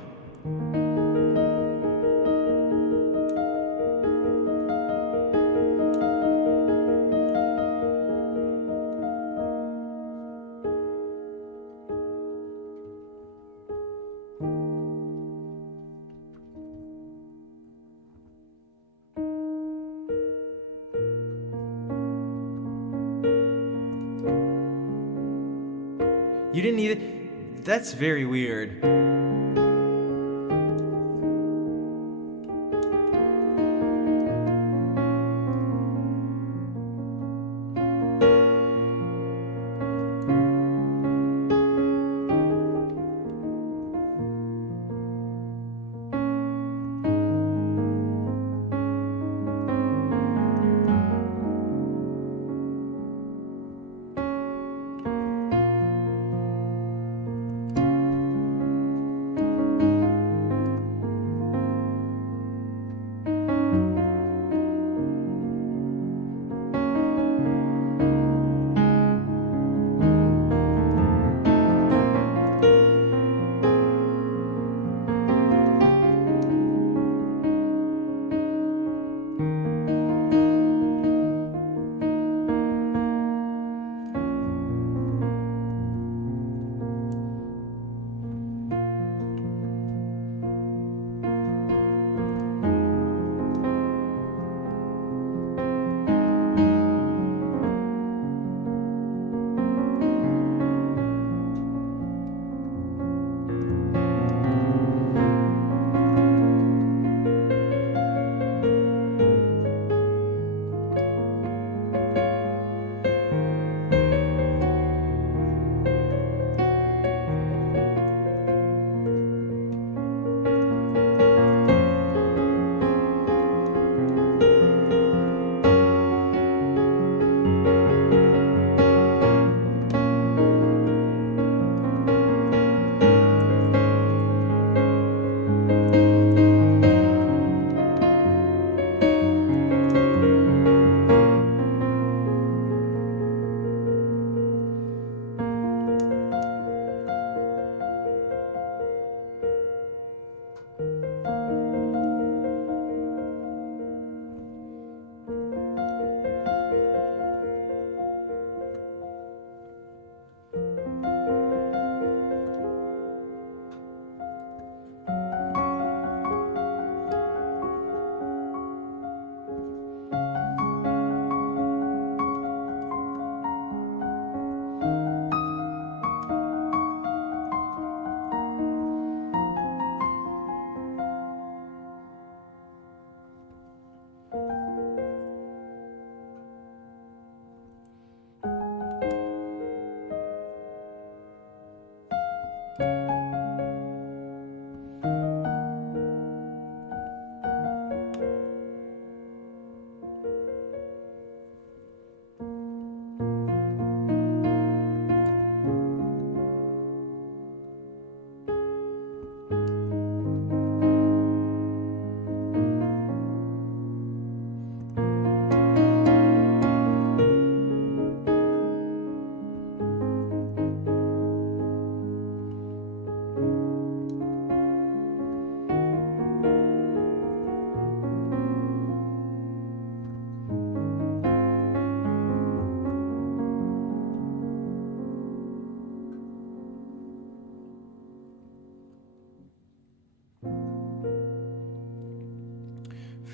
You didn't either? That's very weird.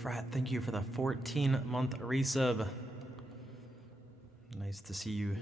Frat, thank you for the 14-month resub. Nice to see you.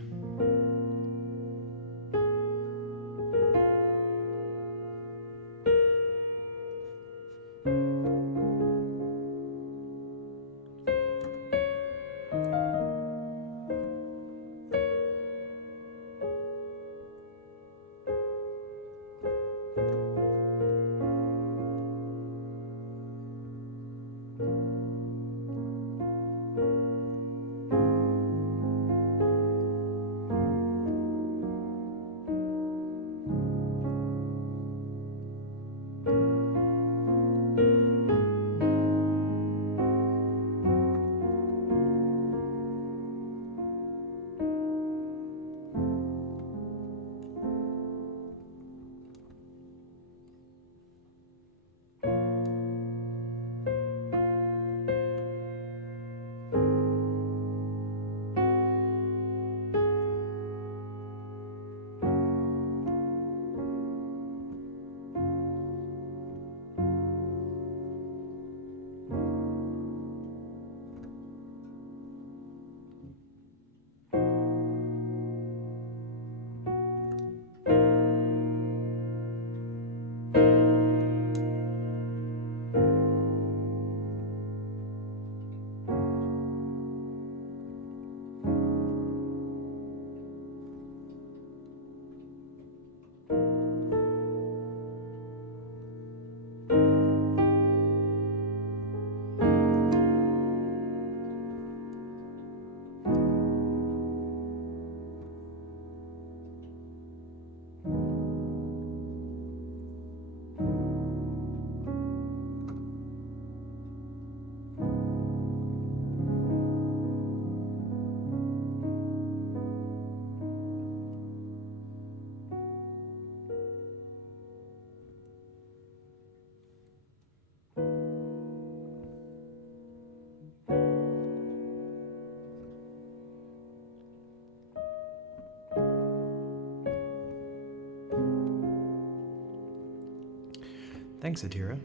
Thanks, Adira.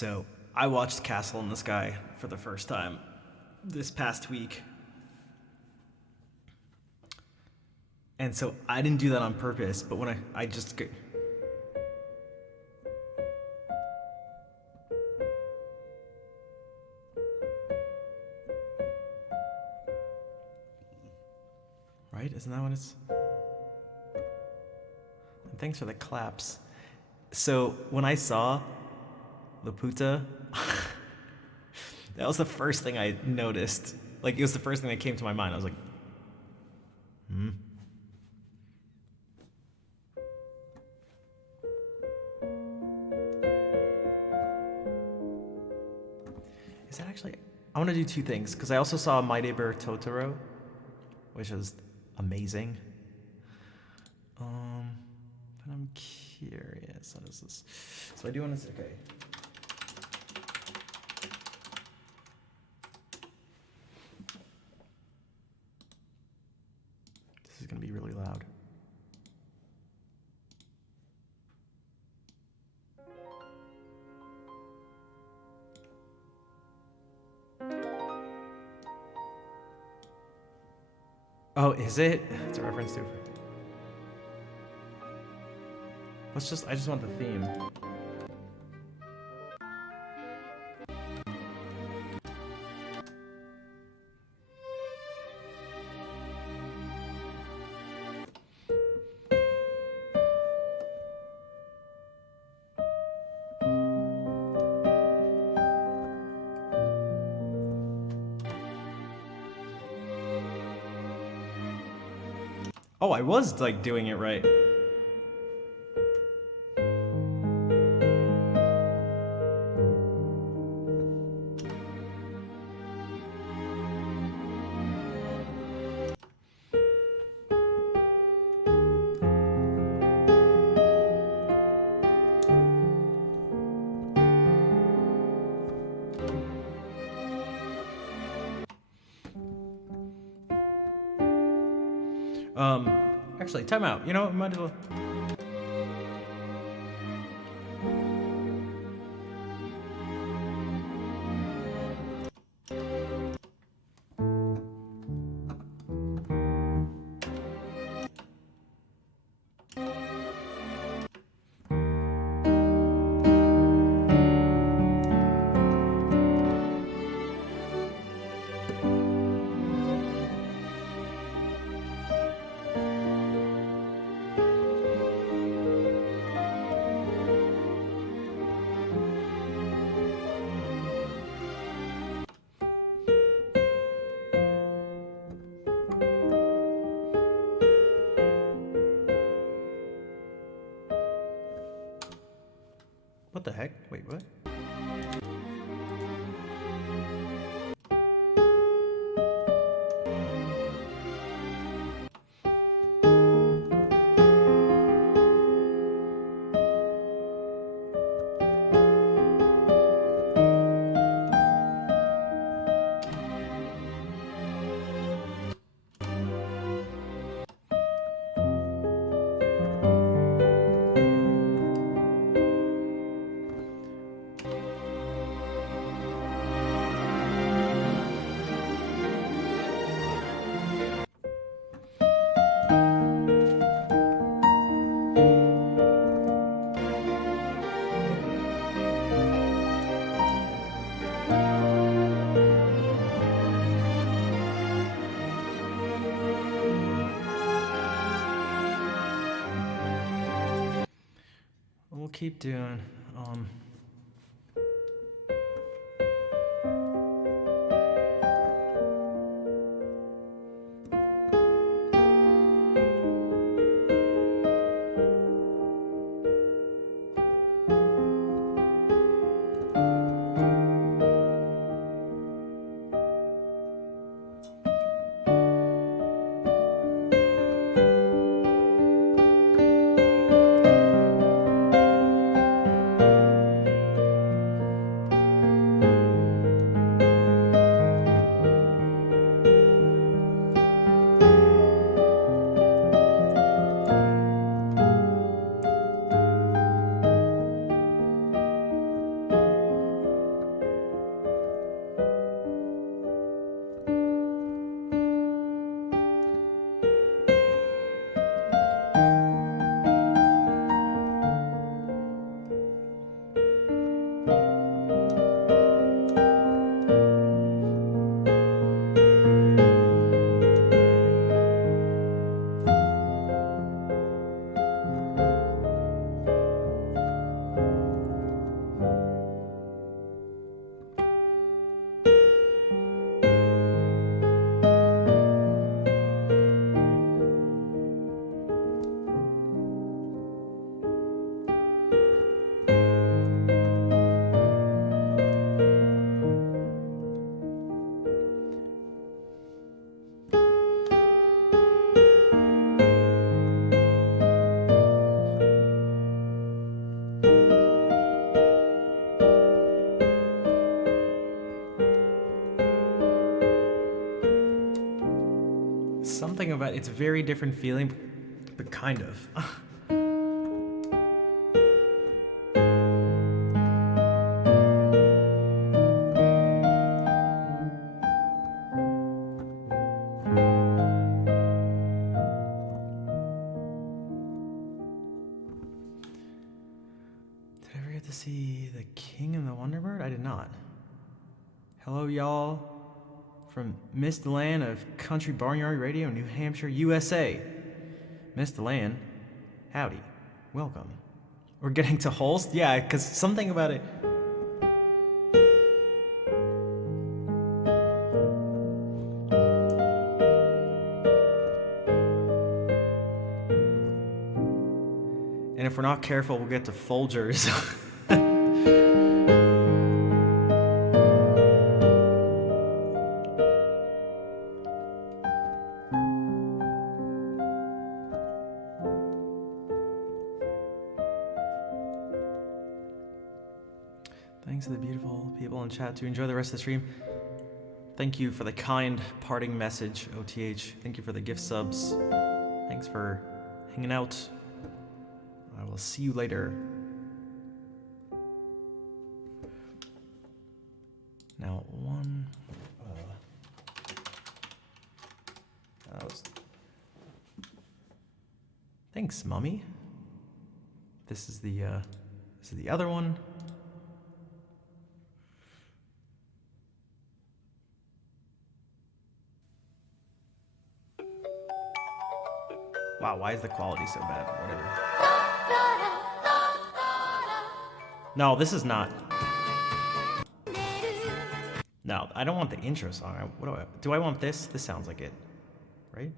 So I watched Castle in the Sky for the first time this past week. And so I didn't do that on purpose, but when I just go... Right? Isn't that what it's... And thanks for the claps. So when I saw Laputa, that was the first thing I noticed. Like, it was the first thing that came to my mind. I was like, Is that actually... I want to do two things, because I also saw My Neighbor Totoro, which is amazing. But I'm curious. How does this... So I do want to... Okay. This is going to be really loud. Oh, is it? It's a reference to... I just want the theme. Oh, I was, like, doing it right. Actually, time out. You know what? Might as well. What the heck? Wait, what? We'll keep doing. something about it's a very different feeling, but kind of. Did I ever get to see The King and the Wonderbird? I did not. Hello, y'all. From Miss Deland of Country Barnyard Radio, New Hampshire, USA. Miss Deland, howdy. Welcome. We're getting to Holst? Yeah, because something about it... And if we're not careful, we'll get to Folgers. Thanks to the beautiful people in chat to enjoy the rest of the stream. Thank you for the kind parting message, OTH. Thank you for the gift subs. Thanks for hanging out. I will see you later. Now, thanks, Mummy. This is the other one. Wow, why is the quality so bad? Whatever. No, this is not. No, I don't want the intro song. What do I want this? This sounds like it, right?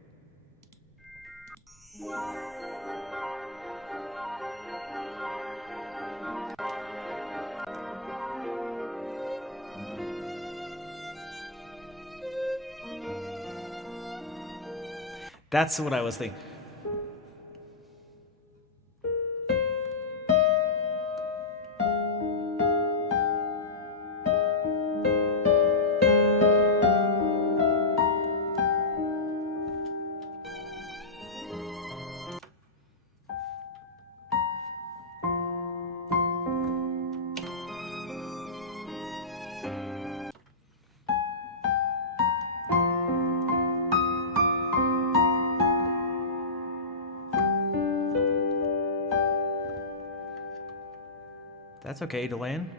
That's what I was thinking. That's okay, Deland.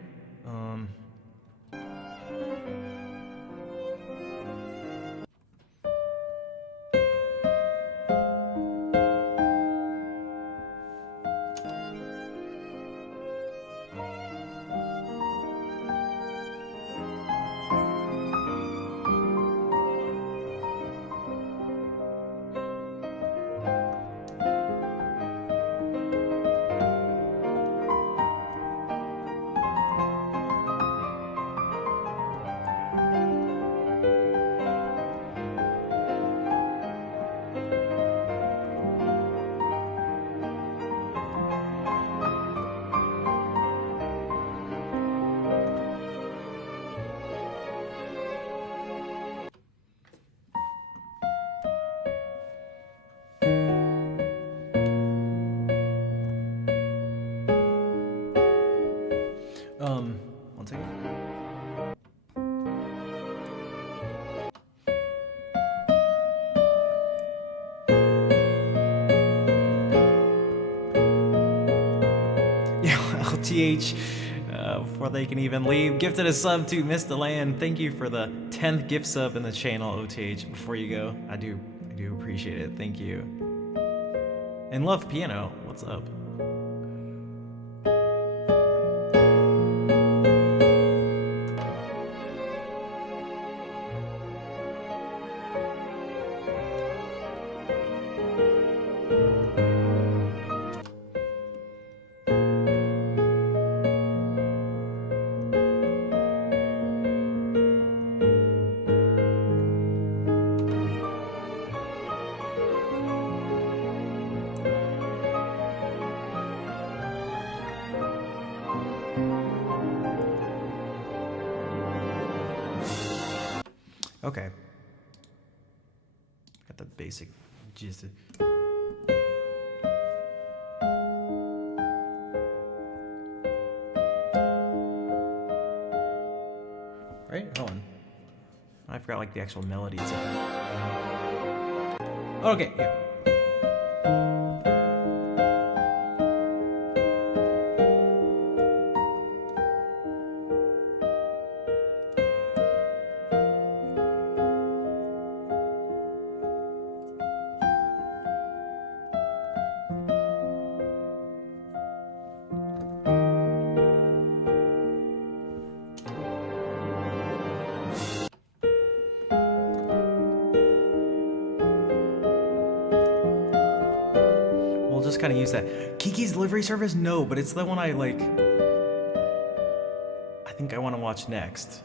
One second. Yeah, LTH, before they can even leave, gifted a sub to Miss Deland. Thank you for the 10th gift sub in the channel, OTH. Before you go, I do appreciate it. Thank you. And Love Piano, what's up? Got the basic gist. Right? Hold on. I forgot like the actual melodies. Okay, yeah. We'll just kind of use that. Kiki's Delivery Service? No, but it's the one I like. I think I want to watch next.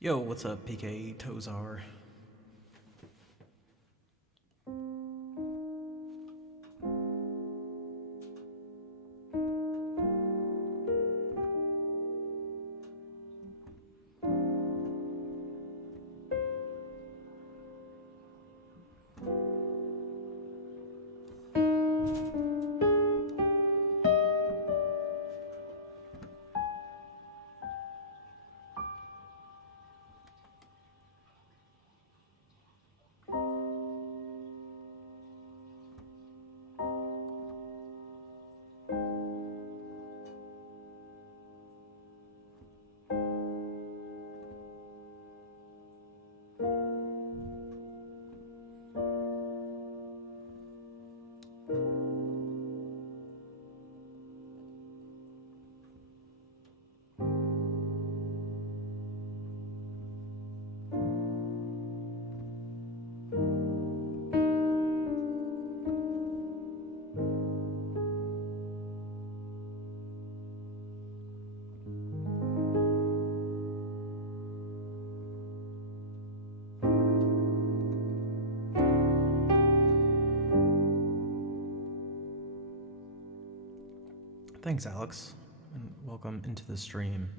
Yo, what's up, PK Tozar? Thanks, Alex, and welcome into the stream.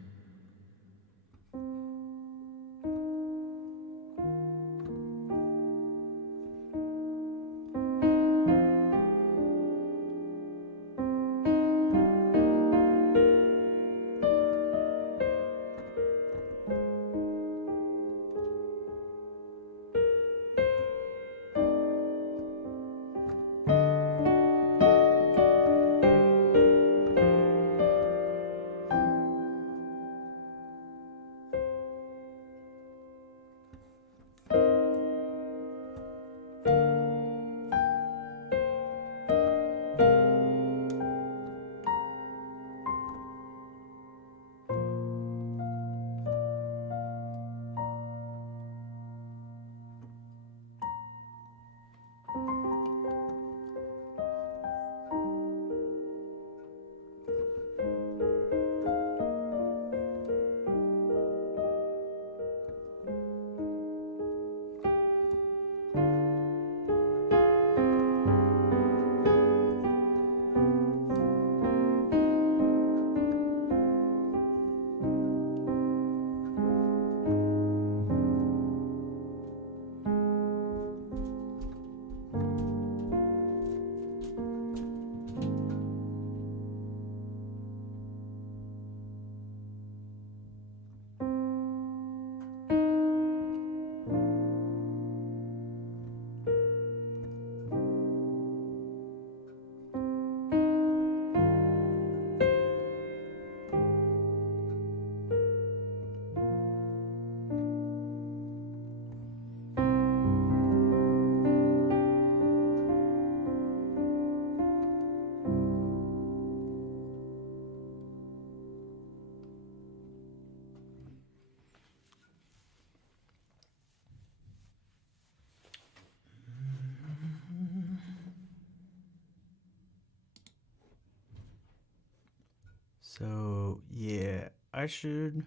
So, yeah, I should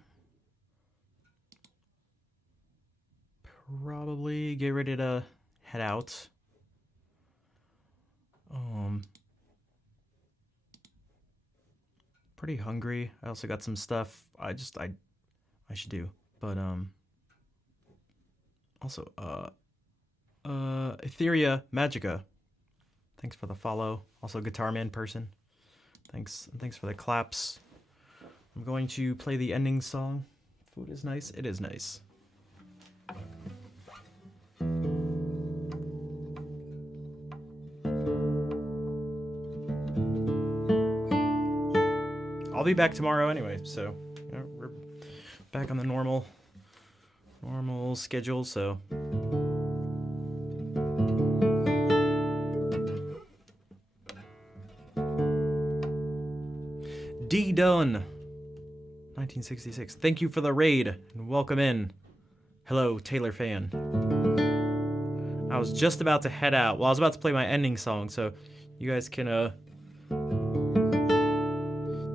probably get ready to head out. Pretty hungry. I also got some stuff I should do. But also Etheria Magica. Thanks for the follow. Also Guitar Man person. Thanks for the claps. I'm going to play the ending song. Food is nice. It is nice. I'll be back tomorrow anyway, so you know, we're back on the normal schedule, so D Done 1966. Thank you for the raid and welcome in. Hello, Taylor fan. I was just about to head out. Well, I was about to play my ending song, so you guys can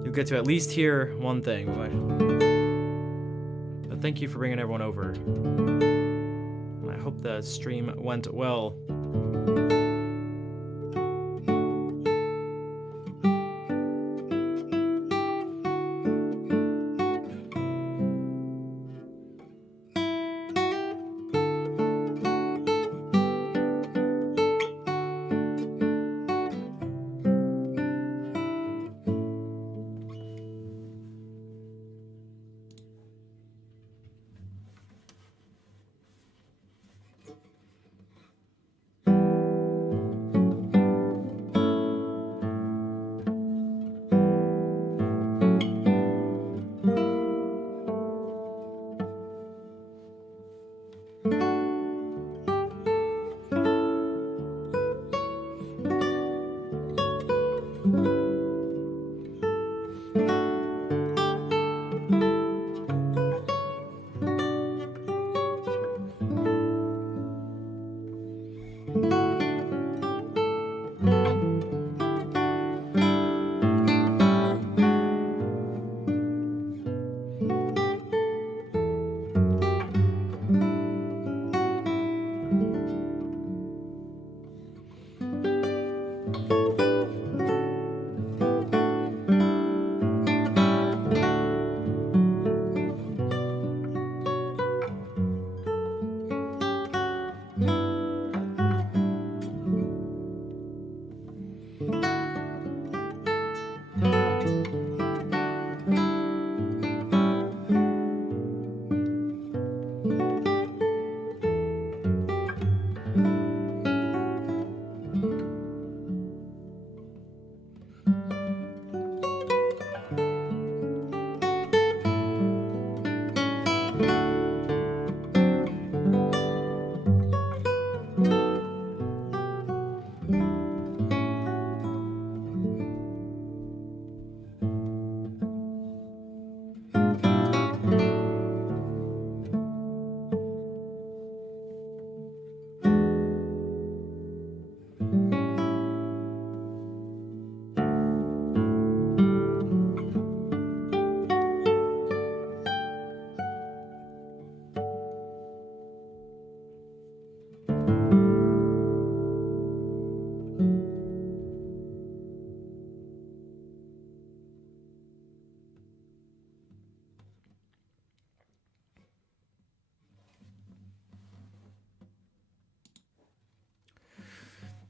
you'll get to at least hear one thing. But But thank you for bringing everyone over. I hope the stream went well.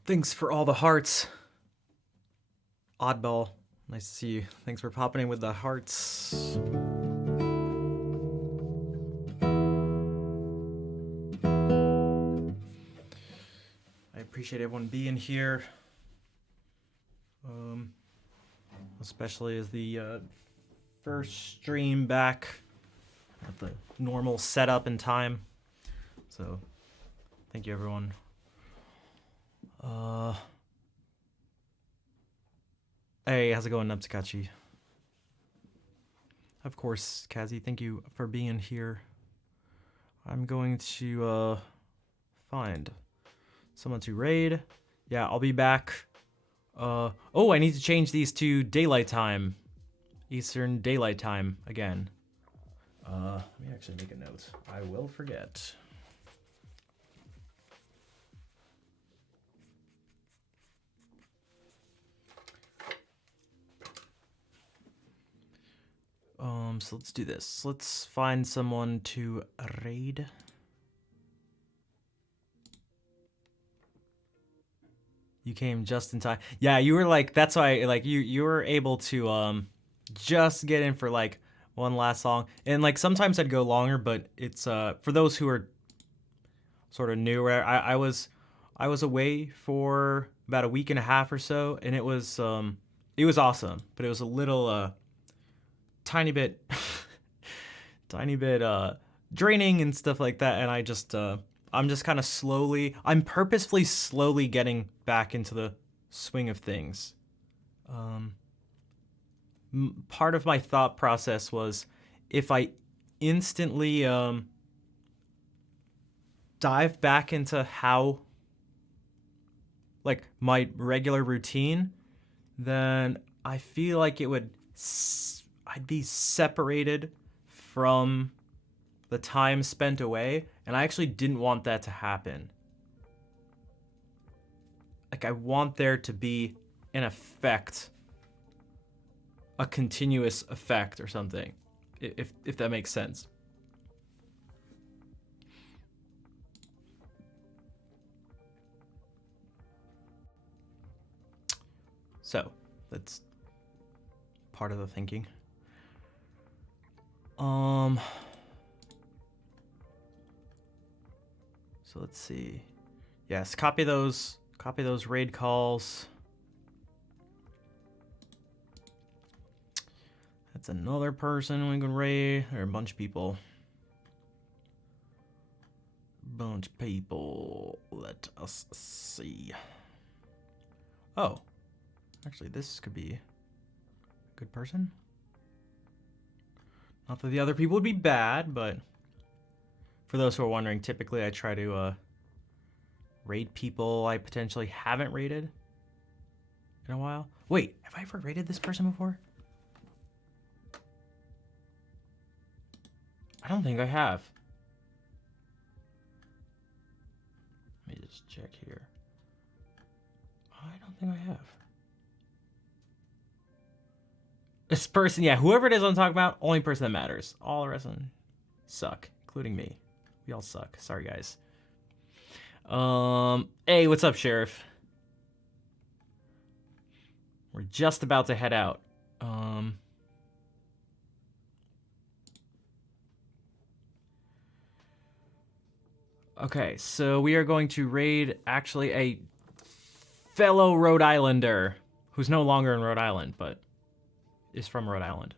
Thanks for all the hearts. Oddball, nice to see you. Thanks for popping in with the hearts. I appreciate everyone being here. Especially as the first stream back at the normal setup and time. So, thank you everyone. Hey, how's it going, Nubsakachi? Of course, Kazi, thank you for being here. I'm going to find someone to raid. Yeah, I'll be back. Oh, I need to change these to daylight time. Eastern daylight time again. Let me actually make a note. I will forget. So let's do this. Let's find someone to raid. You came just in time. Yeah, you were like, that's why, like, you were able to just get in for like one last song. And like sometimes I'd go longer, but it's for those who are sort of new, I was away for about a week and a half or so, and it was awesome, but it was a little tiny bit draining and stuff like that, and I'm just kind of I'm purposefully slowly getting back into the swing of things. Part of my thought process was if I instantly dive back into how, like, my regular routine, then I feel like I'd be separated from the time spent away, and I actually didn't want that to happen. Like, I want there to be an effect, a continuous effect or something, if that makes sense. So, that's part of the thinking. So let's see. Yes, copy those raid calls. That's another person we can raid, or a bunch of people. Bunch of people. Let us see. Oh. Actually, this could be a good person. Not that the other people would be bad, but for those who are wondering, typically I try to raid people I potentially haven't raided in a while. Wait, have I ever raided this person before? I don't think I have. Let me just check here. I don't think I have. This person, yeah, whoever it is I'm talking about, only person that matters. All the rest of them suck, including me. We all suck. Sorry, guys. Hey, what's up, Sheriff? We're just about to head out. Okay, so we are going to raid actually a fellow Rhode Islander who's no longer in Rhode Island, but is from Rhode Island.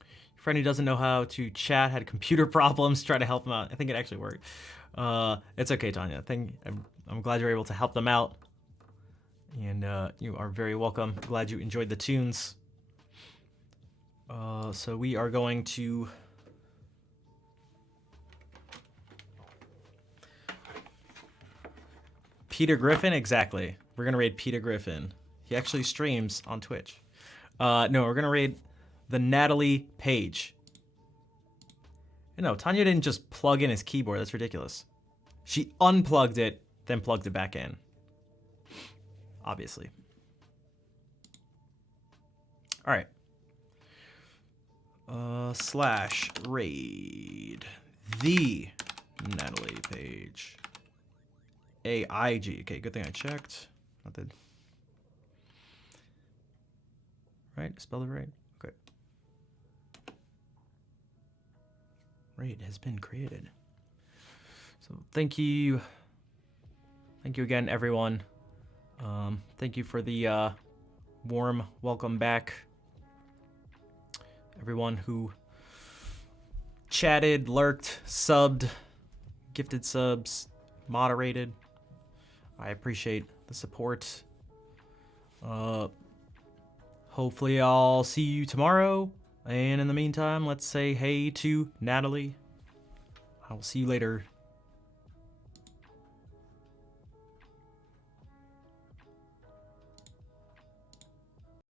Your friend who doesn't know how to chat had computer problems. Try to help him out. I think it actually worked. It's okay, Tanya. I'm glad you're able to help them out. And you are very welcome. Glad you enjoyed the tunes. So we are going to... Peter Griffin? Exactly. We're going to raid Peter Griffin. He actually streams on Twitch. No, we're going to raid the Natalie Page. No, Tanya didn't just plug in his keyboard. That's ridiculous. She unplugged it, then plugged it back in. Obviously. All right. Slash raid the Natalie Page. AIG. Okay, good thing I checked. Nothing. Right? Spelled it right? Okay. Raid has been created. So thank you. Thank you again, everyone. Thank you for the warm welcome back. Everyone who chatted, lurked, subbed, gifted subs, moderated. I appreciate the support. Hopefully I'll see you tomorrow. And in the meantime, let's say hey to Natalie. I will see you later.